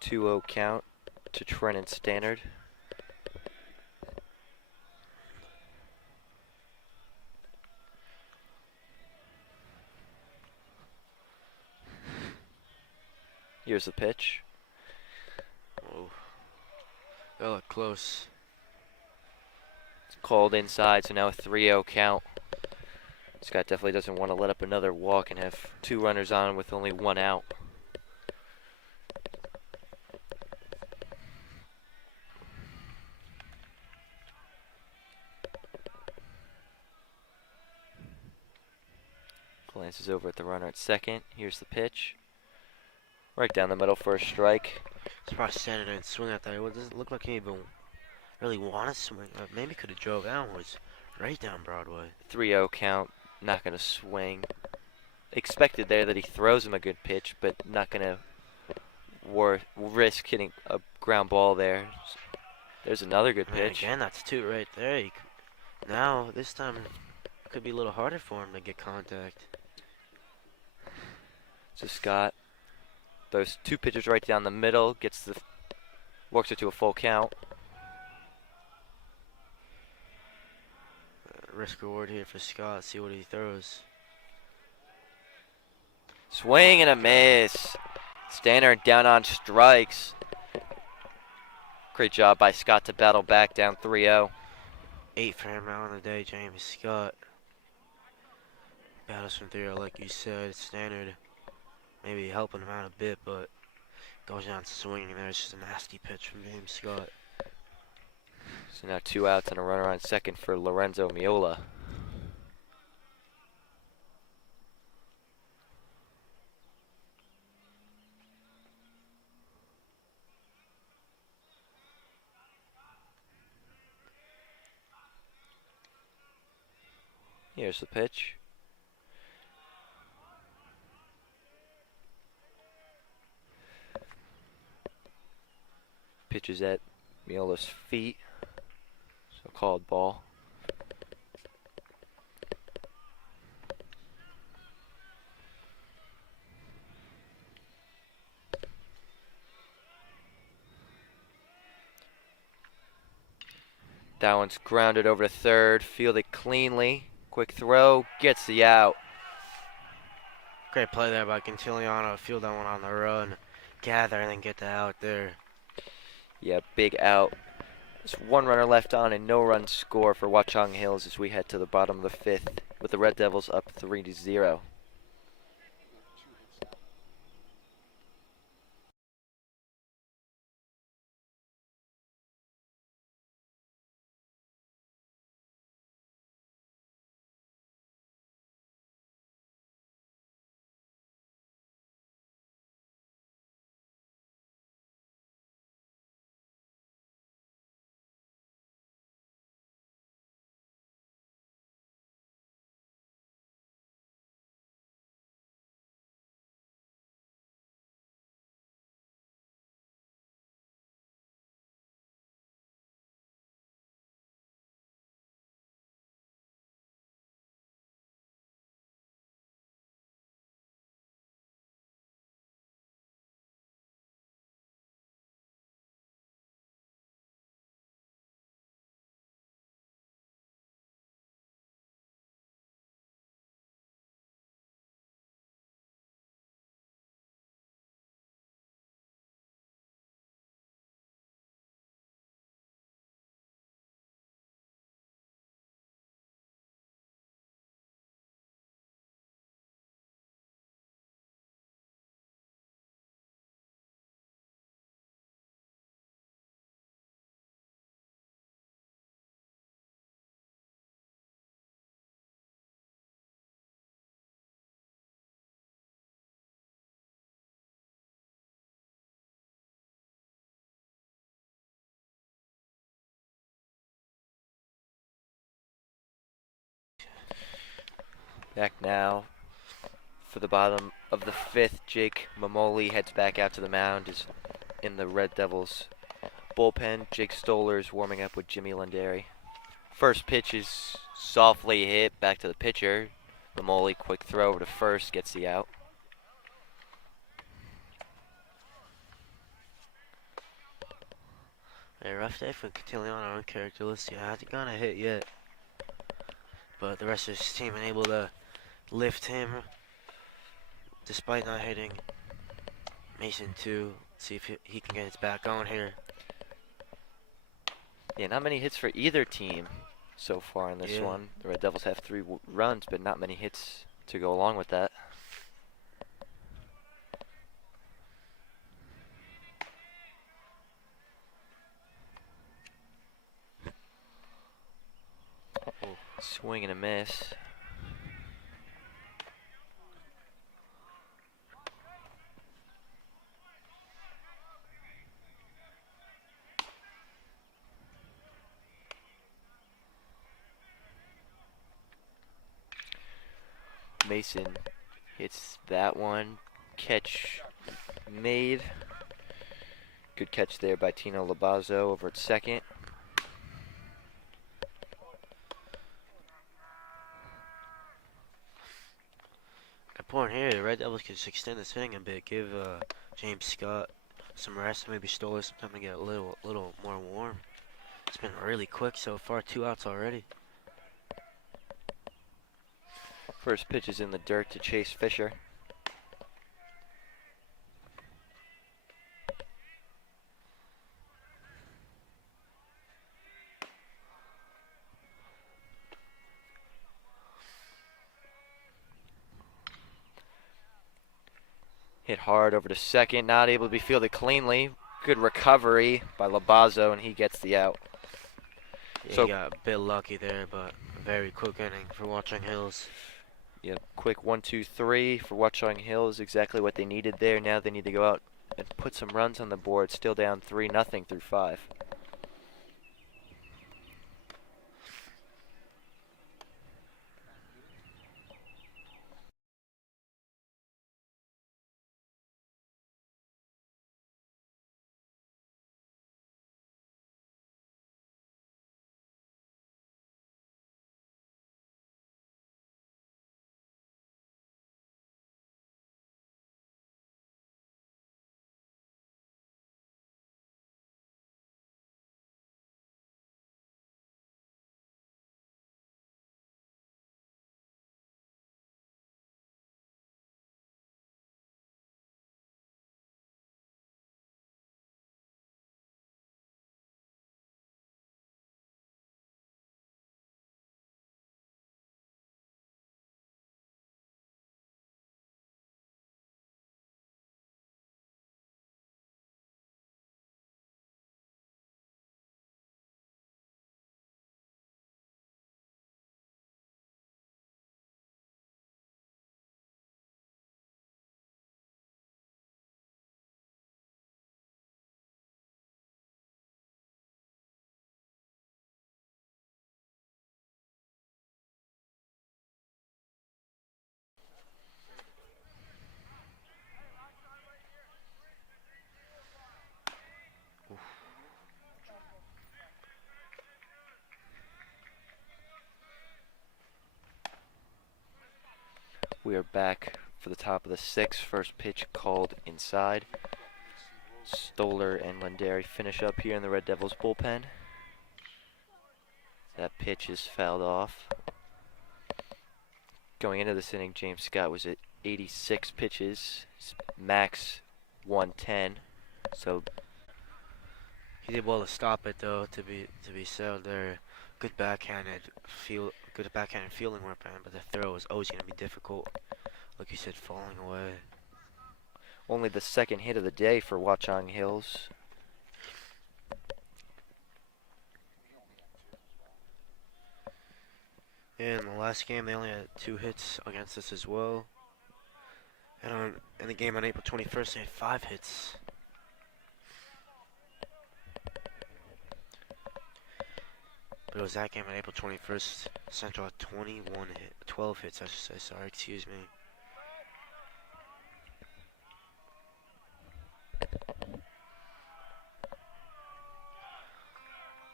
2-0 count to Trenton Stannard. Here's the pitch. Oh, that looked close. It's called inside, so now a 3-0 count. Scott definitely doesn't want to let up another walk and have 2 runners on with only 1 out. Glances over at the runner at second. Here's the pitch. Right down the middle for a strike. Surprised Santa didn't swing at that. It doesn't look like he even really want to swing. Maybe could have drove out. Was right down Broadway. 3-0 count. Not going to swing. Expected there that he throws him a good pitch, but not going to risk hitting a ground ball there. There's another good Man, pitch. again, that's 2 right there. Now, this time, it could be a little harder for him to get contact. So Scott throws 2 pitches right down the middle, works it to a full count. Risk reward here for Scott. See what he throws. Swing and a miss. Stannard down on strikes. Great job by Scott to battle back down 3-0. 8 for him out on the day, James Scott. Battles from 3, like you said, standard. Maybe helping him out a bit, but goes down swinging there. It's just a nasty pitch from James Scott. So now 2 outs and a runner on second for Lorenzo Miola. Here's the pitch. Pitch is at Miola's feet. So called ball. That one's grounded over to third. Fielded cleanly. Quick throw. Gets the out. Great play there by Quintiliano. Field that one on the run. Gather and then get the out there. Yeah, big out. There's 1 runner left on and no run score for Watchung Hills as we head to the bottom of the 5th with the Red Devils up 3-0. Back now for the bottom of the 5th. Jake Mamoli heads back out to the mound. Is in the Red Devils bullpen. Jake Stoller is warming up with Jimmy Lindari. First pitch is softly hit back to the pitcher. Mamoli, quick throw over to first, gets the out. A rough day for Quintiliano uncharacteristic. Hasn't gotten a hit yet. But the rest of his team been able to lift him despite not hitting. Mason too. See if he can get his back on here. Yeah, not many hits for either team so far in this one. The Red Devils have 3 runs, but not many hits to go along with that. Swing and a miss. Mason hits that one. Catch made. Good catch there by Tino Labazo over at second. Good point here. The Red Devils could just extend this inning a bit. Give James Scott some rest. Maybe Stoller some time to get a little more warm. It's been really quick so far. 2 outs already. First pitch is in the dirt to Chase Fisher. Hit hard over to second, not able to be fielded cleanly. Good recovery by Labazo, and he gets the out. Yeah, So- he got a bit lucky there, but a very quick inning for Watchung Hills. Yeah, quick 1-2-3 for Watchung Hills, exactly what they needed there. Now they need to go out and put some runs on the board. Still down 3-0 through 5. We are back for the top of the 6th. First pitch called inside. Stoller and Lindari finish up here in the Red Devils bullpen. That pitch is fouled off. Going into this inning, James Scott was at 86 pitches, max 110. So He did well to stop it though. To be said there, good backhanded fielding weapon, but the throw is always going to be difficult. Like you said, falling away. only the second hit of the day for Watchung Hills. In the last game, they only had 2 hits against us as well. And in the game on April 21st, they had 5 hits. But it was that game on April 21st. Central had 12 hits, I should say. Sorry, excuse me.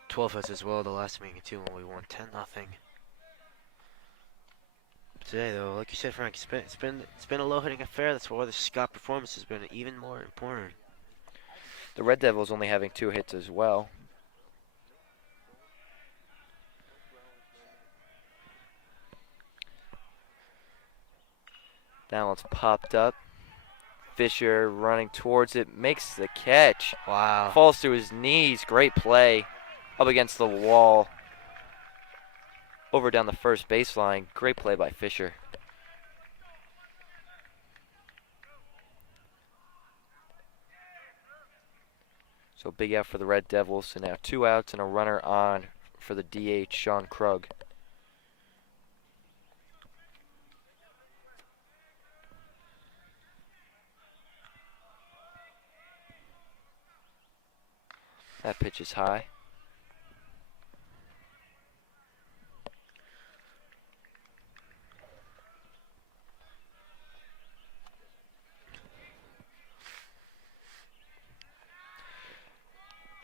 "12 hits as well the last meeting too, when we won 10-0. Today, though, like you said, Frank, it's been a low-hitting affair. That's why the Scott performance has been even more important. The Red Devils only having 2 hits as well. Now it's popped up. Fisher running towards it, makes the catch. Wow. Falls to his knees. Great play. Up against the wall. Over down the first baseline. Great play by Fisher. So big out for the Red Devils. So now 2 outs and a runner on for the DH, Sean Krug. That pitch is high.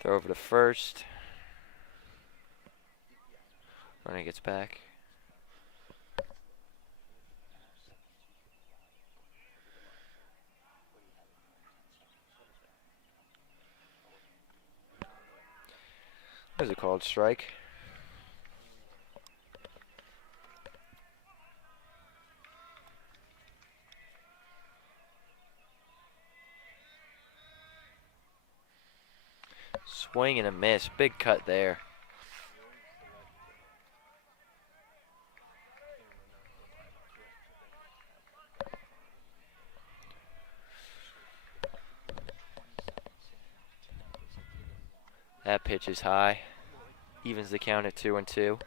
Throw over to first. Runner gets back. There's a called strike. Swing and a miss. Big cut there. That pitch is high. Evens the count at 2-2.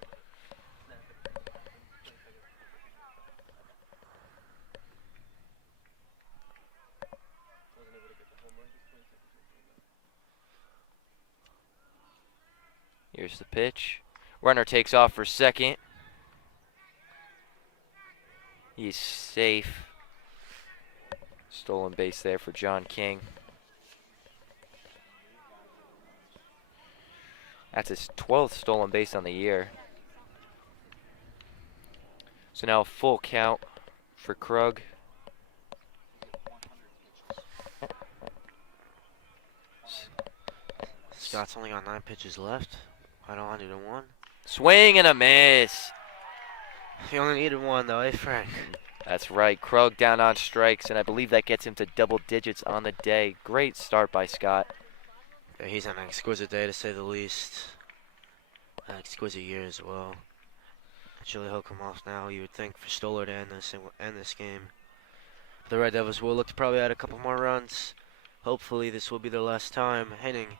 Here's the pitch. Runner takes off for second. He's safe. Stolen base there for John King. That's his 12th stolen base on the year. So now a full count for Krug. Scott's only got 9 pitches left. I don't want to do 1. Swing and a miss. He only needed 1 though, eh, Frank? That's right. Krug down on strikes, and I believe that gets him to double digits on the day. Great start by Scott. Yeah, he's on an exquisite day to say the least. An exquisite year as well. Actually, he'll come off now, you would think, for Stoller to end this game. The Red Devils will look to probably add a couple more runs. Hopefully, this will be their last time hitting.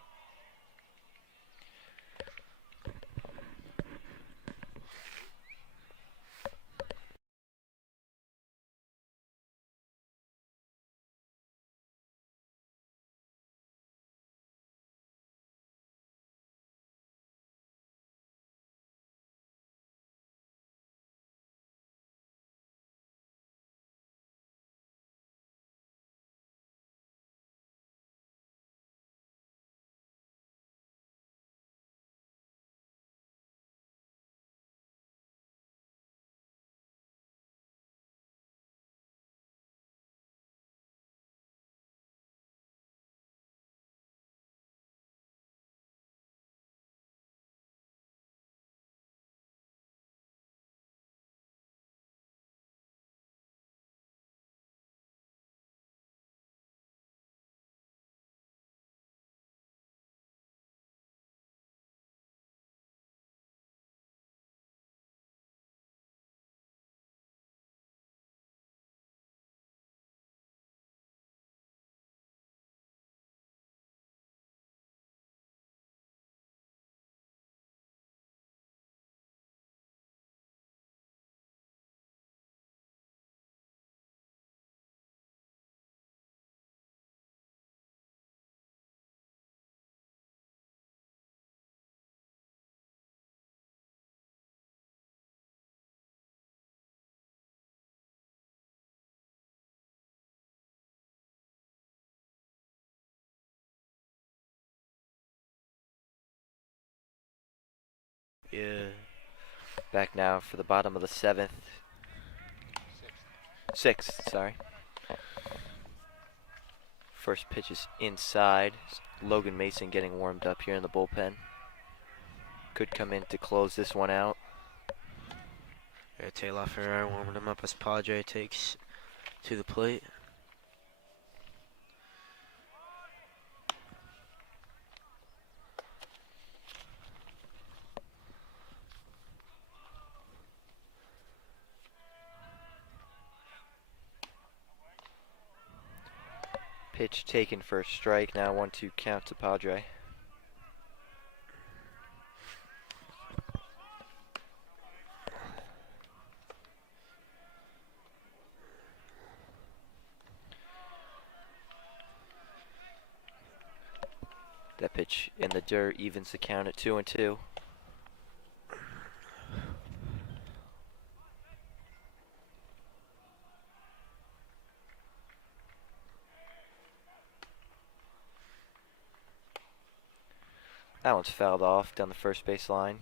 Yeah. Back now for the bottom of the 7th. 6th, sorry. First pitch is inside. Logan Mason getting warmed up here in the bullpen. Could come in to close this one out. Yeah, Taylor Ferrer warming him up as Padre takes to the plate. Pitch taken for a strike. Now 1-2 count to Padre. That pitch in the dirt evens the count at 2-2. That one's fouled off down the first base line.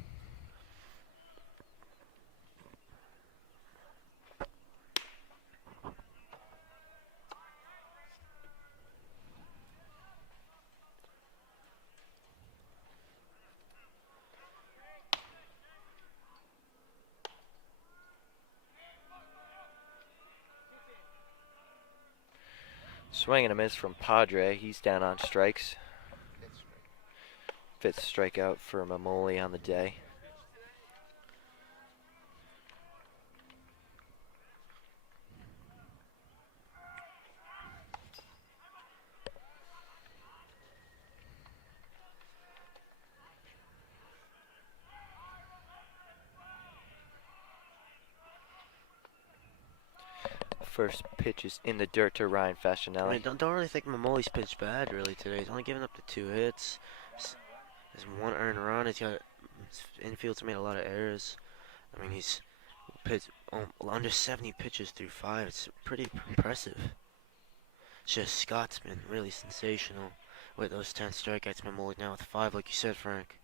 Swing and a miss from Padre. He's down on strikes. 5th strikeout for Mamoli on the day. First pitch is in the dirt to Ryan I Fascinelli. mean, don't really think Mamoli's pitched bad really today. He's only given up the 2 hits. There's 1 earned run. His infield's made a lot of errors. I mean, he's pitched under 70 pitches through 5. It's pretty impressive. It's just Scott's been really sensational with those 10 strikeouts. Mamoli now with 5, like you said, Frank.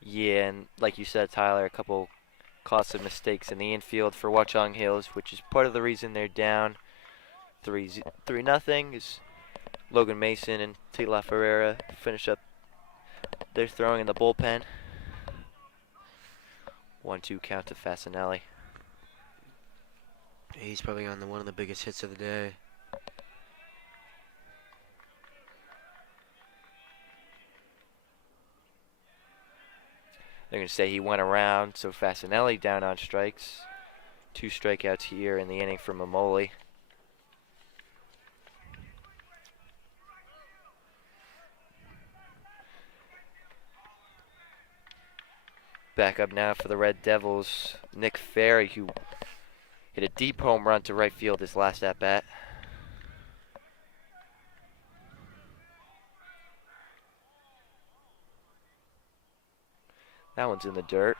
Yeah, and like you said, Tyler, a couple costly mistakes in the infield for Watchung Hills, which is part of the reason they're down 3-0. Is Logan Mason and Tila Ferreira finish up their throwing in the bullpen. 1-2 count to Fascinelli. He's probably on one of the biggest hits of the day. They're going to say he went around, so Fascinelli down on strikes. 2 strikeouts here in the inning for Mamoli. Back up now for the Red Devils, Nick Ferry, who hit a deep home run to right field his last at-bat. That one's in the dirt.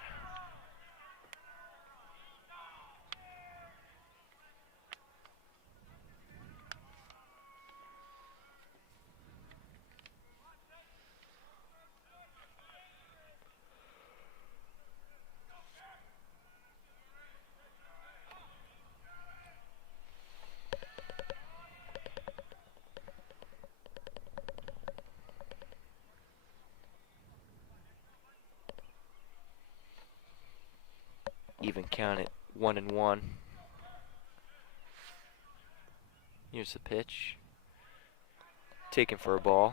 Even count it 1-1. Here's the pitch. Taken for a ball.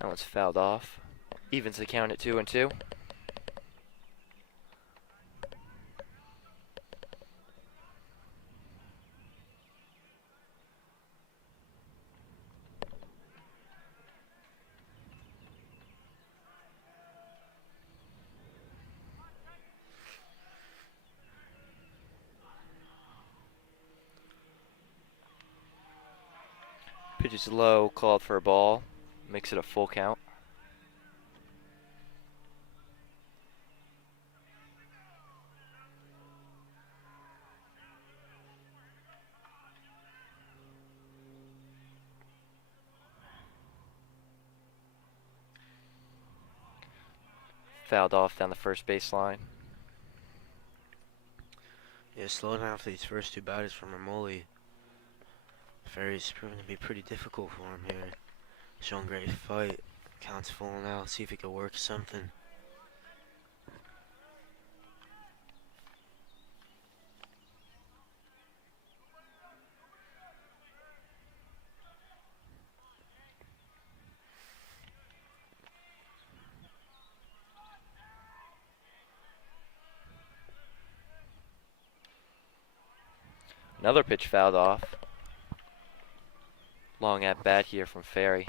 That one's fouled off. Evens the count at 2-2. Pitch is low, called for a ball. Makes it a full count. Fouled off down the first baseline. Yeah, slow down for these first 2 batters from Mamoli. Ferry's proven to be pretty difficult for him here. Showing great fight. Count's falling out. See if he can work something. Another pitch fouled off. Long at bat here from Ferry.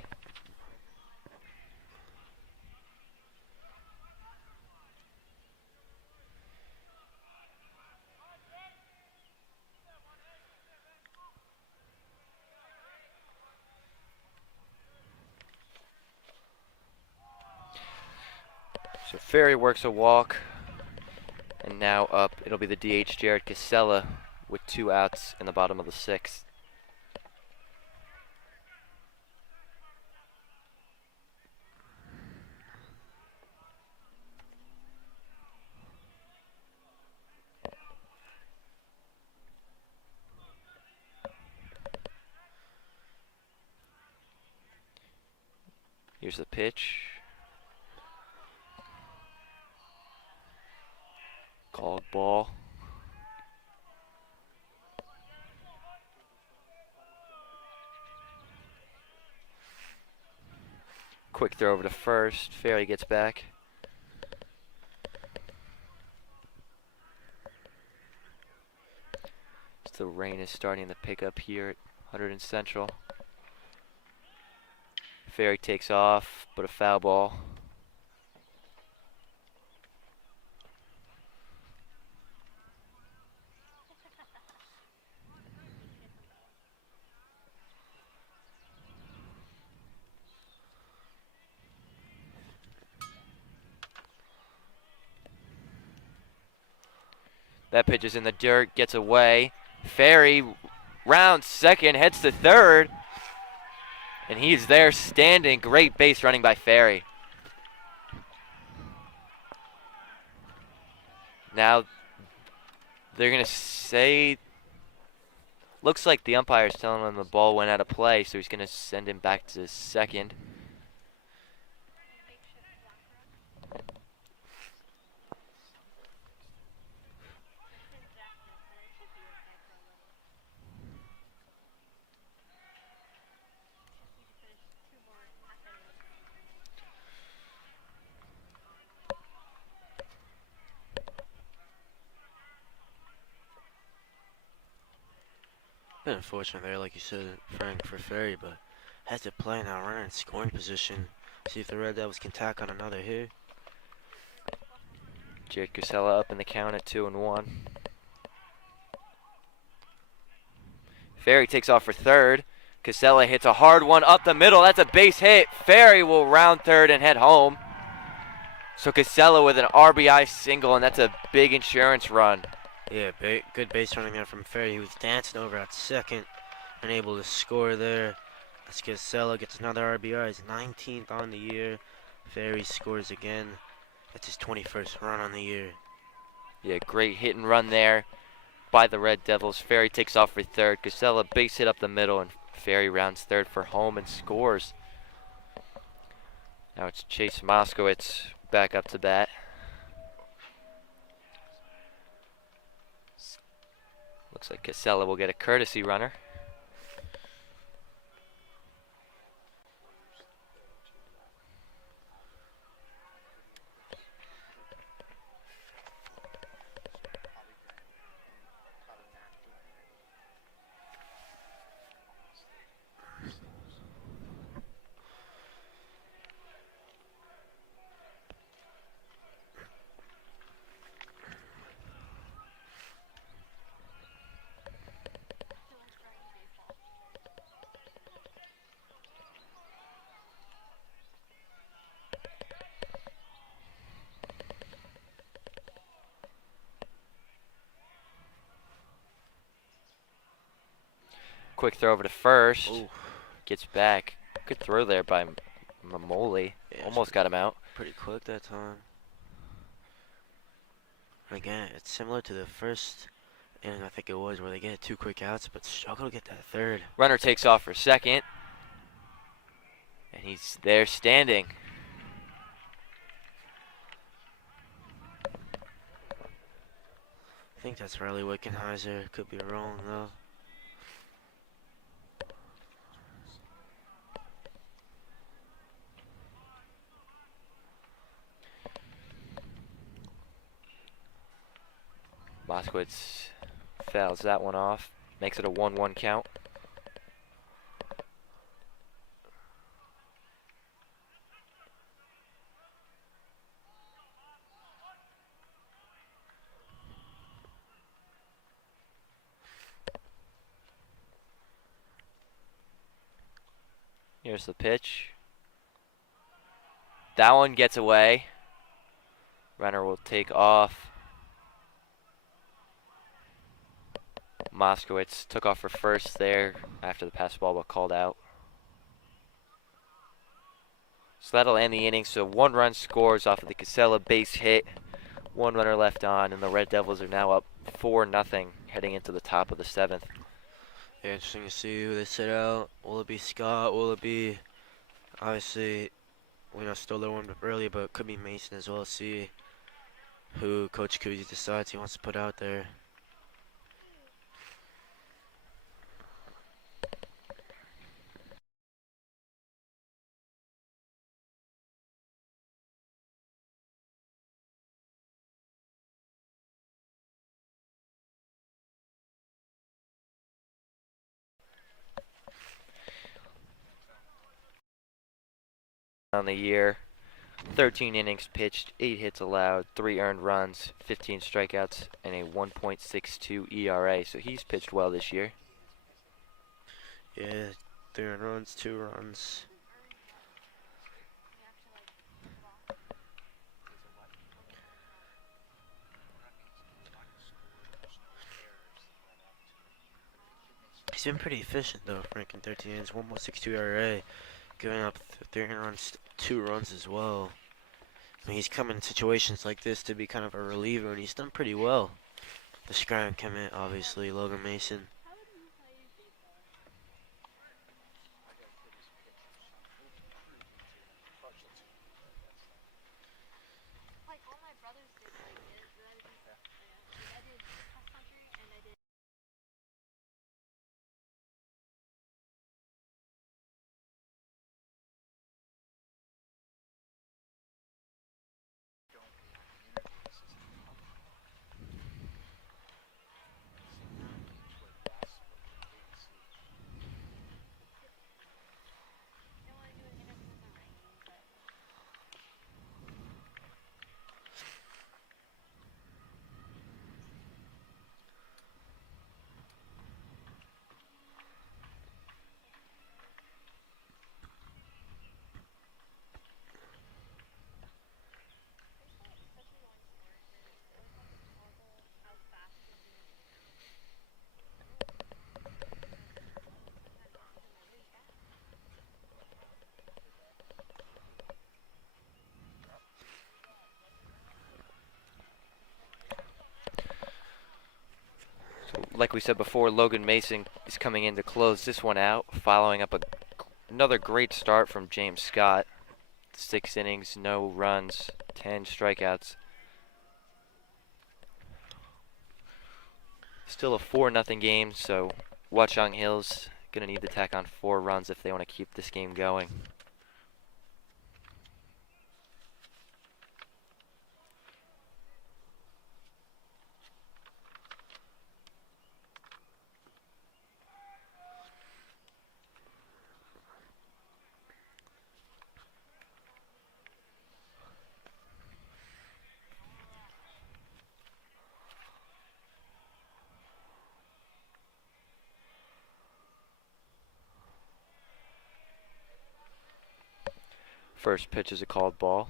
So Ferry works a walk, and now up it'll be the DH Jared Casella with 2 outs in the bottom of the 6th. Here's the pitch. Called ball. Quick throw over to first. Ferry gets back. rain is starting to pick up here at Hunterdon Central. Ferry takes off, but a foul ball. That pitch is in the dirt, gets away. Ferry rounds second, heads to third. And he's there standing. Great base running by Ferry. Now they're going to say, looks like the umpire's telling him the ball went out of play, so he's going to send him back to second. Bit unfortunate there, like you said, Frank, for Ferry, but has to play now, runner in scoring position. See if the Red Devils can tack on another here. Jared Casella up in the count at 2-1. Ferry takes off for third. Casella hits a hard one up the middle. That's a base hit. Ferry will round third and head home. So Casella with an RBI single, and that's a big insurance run. Yeah, good base running there from Ferry. He was dancing over at second and able to score there. As Casella gets another RBI, his 19th on the year. Ferry scores again. That's his 21st run on the year. Yeah, great hit and run there by the Red Devils. Ferry takes off for third. Casella base hit up the middle, and Ferry rounds third for home and scores. Now it's Chase Moskowitz back up to bat. Looks like Casella will get a courtesy runner. Quick throw over to first. Ooh. Gets back. Good throw there by Mamoli. Yeah, Almost got him out. Pretty quick that time. Again, it's similar to the first inning, I think it was, where they get 2 quick outs, but struggle to get that third. Runner takes off for second. And he's there standing. I think that's Riley Wickenheiser. Could be wrong, though. Moskowitz fouls that one off. Makes it a 1-1 count. Here's the pitch. That one gets away. Runner will take off. Moskowitz took off for first there after the pass ball was called out. So that'll end the inning. So 1 run scores off of the Casella base hit. 1 runner left on, and the Red Devils are now up 4-0 heading into the top of the 7th. Yeah, interesting to see who they sit out. Will it be Scott? Will it be, obviously, we know stole their one early, but it could be Mason as well. See who Coach Kuzi decides he wants to put out there. on the year. 13 innings pitched, 8 hits allowed, 3 earned runs, 15 strikeouts, and a 1.62 ERA. So he's pitched well this year. Yeah, 3 earned runs, 2 runs. He's been pretty efficient though, ranking 13 innings, 1.62 ERA, giving up 3 runs, 2 runs as well. I mean, he's come in situations like this to be kind of a reliever, and he's done pretty well. The scram came in, obviously, Logan Mason. Like we said before, Logan Mason is coming in to close this one out, following up another great start from James Scott. 6 innings, no runs, 10 strikeouts. Still a 4-0 game, so Watchung Hill's going to need to tack on 4 runs if they want to keep this game going. First pitch is a called ball.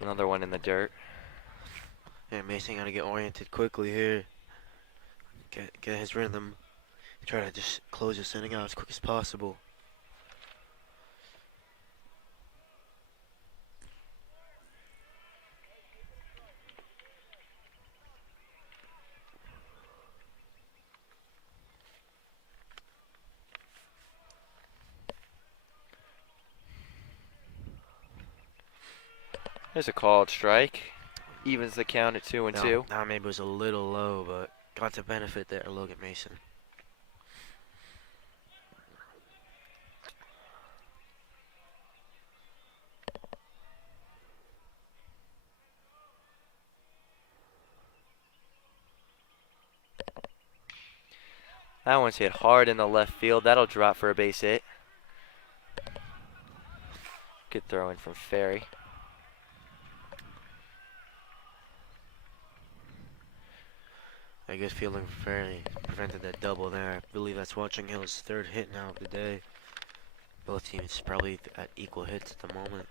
Another one in the dirt. Yeah, Mason got to get oriented quickly here. Get his rhythm. Try to just close this inning out as quick as possible. There's a called strike. Evens the count at 2-2. Now maybe it was a little low, but got the benefit there, Logan Mason. That one's hit hard in the left field. That'll drop for a base hit. Good throw in from Ferry. I guess feeling Ferry prevented that double there. I believe that's Watchung Hill's 3rd hit now of the day. Both teams probably at equal hits at the moment.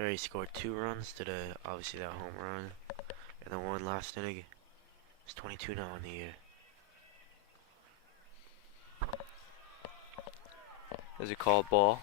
Ferry scored 2 runs today, obviously that home run, and then 1 last inning. It's 22 now in the year. There's a called ball.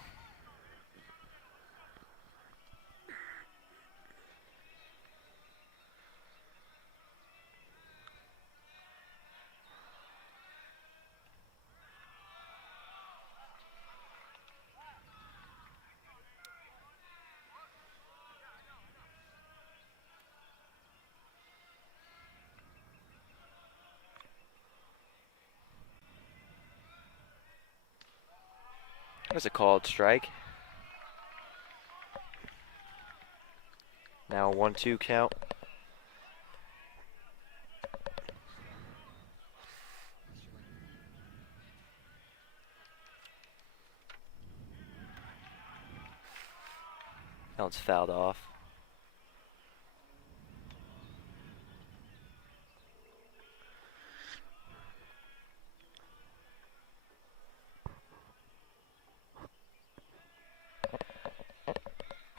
was a called strike. Now 1-2 count. That one's fouled off.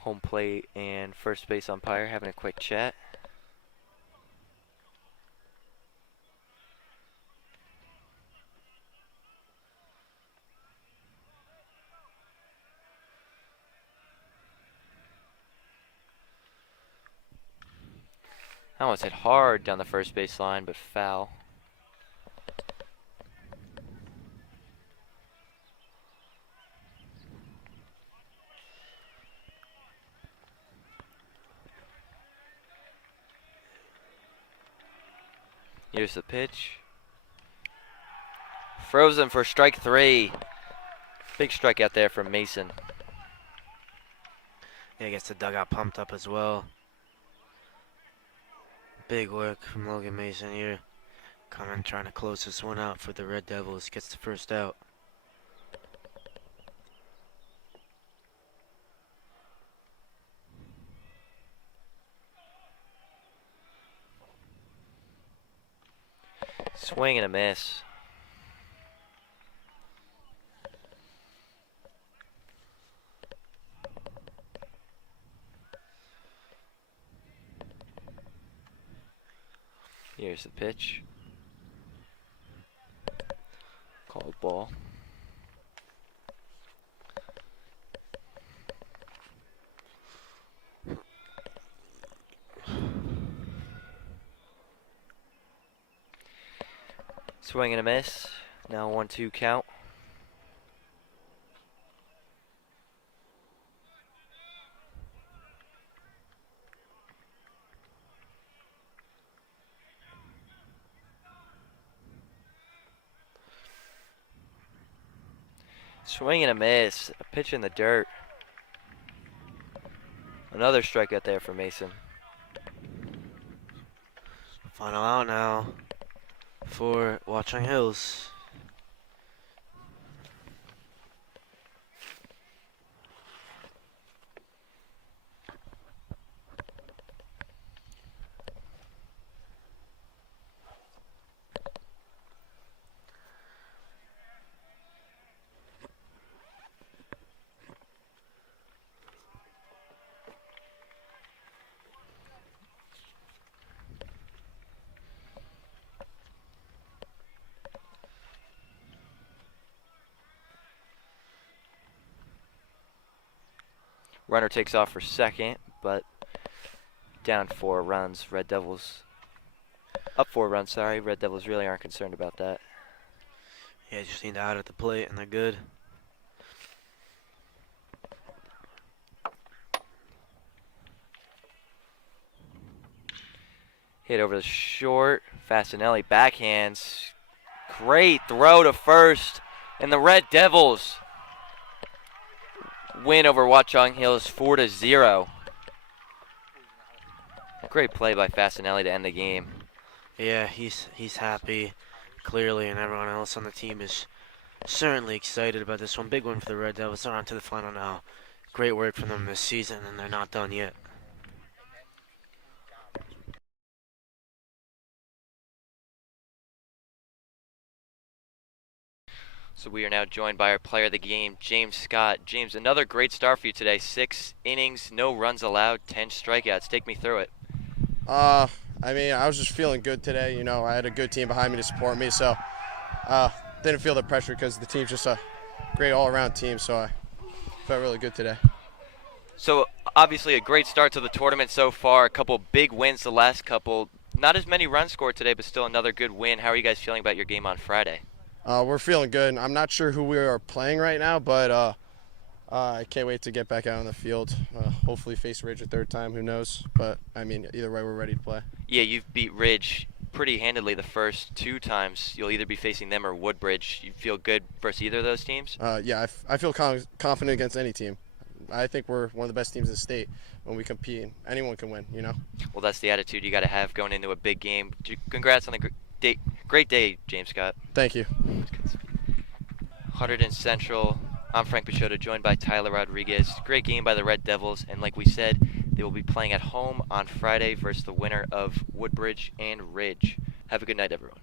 Home plate and first base umpire having a quick chat. That one's hit hard down the first base line, but foul. Here's the pitch. Frozen for strike 3. Big strike out there from Mason. Yeah, gets the dugout pumped up as well. Big work from Logan Mason here. Coming trying to close this one out for the Red Devils. Gets the first out. Swing and a miss. Here's the pitch. Called ball. Swing and a miss. Now 1-2 count. Swing and a miss. A pitch in the dirt. Another strikeout there for Mason. Final out now for Watchung Hills. Runner takes off for second, but down 4 runs. Red Devils up 4 runs, sorry. Red Devils really aren't concerned about that. Yeah, just need out at the plate and they're good. Hit over the short. Fasinelli backhands. Great throw to first. And the Red Devils win over Watchung Hills 4-0. Great play by Fasinelli to end the game. Yeah, he's happy, clearly, and everyone else on the team is certainly excited about this one. Big one for the Red Devils. They're on to the final now. Great work from them this season, and they're not done yet. So we are now joined by our player of the game, James Scott. James, another great start for you today. 6 innings, no runs allowed, 10 strikeouts. Take me through it. I mean, I was just feeling good today. You know, I had a good team behind me to support me, so didn't feel the pressure because the team's just a great all-around team, so I felt really good today. So obviously a great start to the tournament so far. A couple big wins the last couple. Not as many runs scored today, but still another good win. How are you guys feeling about your game on Friday? We're feeling good. I'm not sure who we are playing right now, but I can't wait to get back out on the field. Hopefully face Ridge a third time, who knows. But, I mean, either way, we're ready to play. Yeah, you've beat Ridge pretty handedly the first 2 times. You'll either be facing them or Woodbridge. You feel good versus either of those teams? Yeah, I feel confident against any team. I think we're one of the best teams in the state when we compete, and anyone can win, you know? Well, that's the attitude you got to have going into a big game. Congrats on the great day, James Scott. Thank you. Hunterdon Central. I'm Frank Pachota, joined by Tyler Rodriguez. Great game by the Red Devils, and like we said, they will be playing at home on Friday versus the winner of Woodbridge and Ridge. Have a good night, everyone.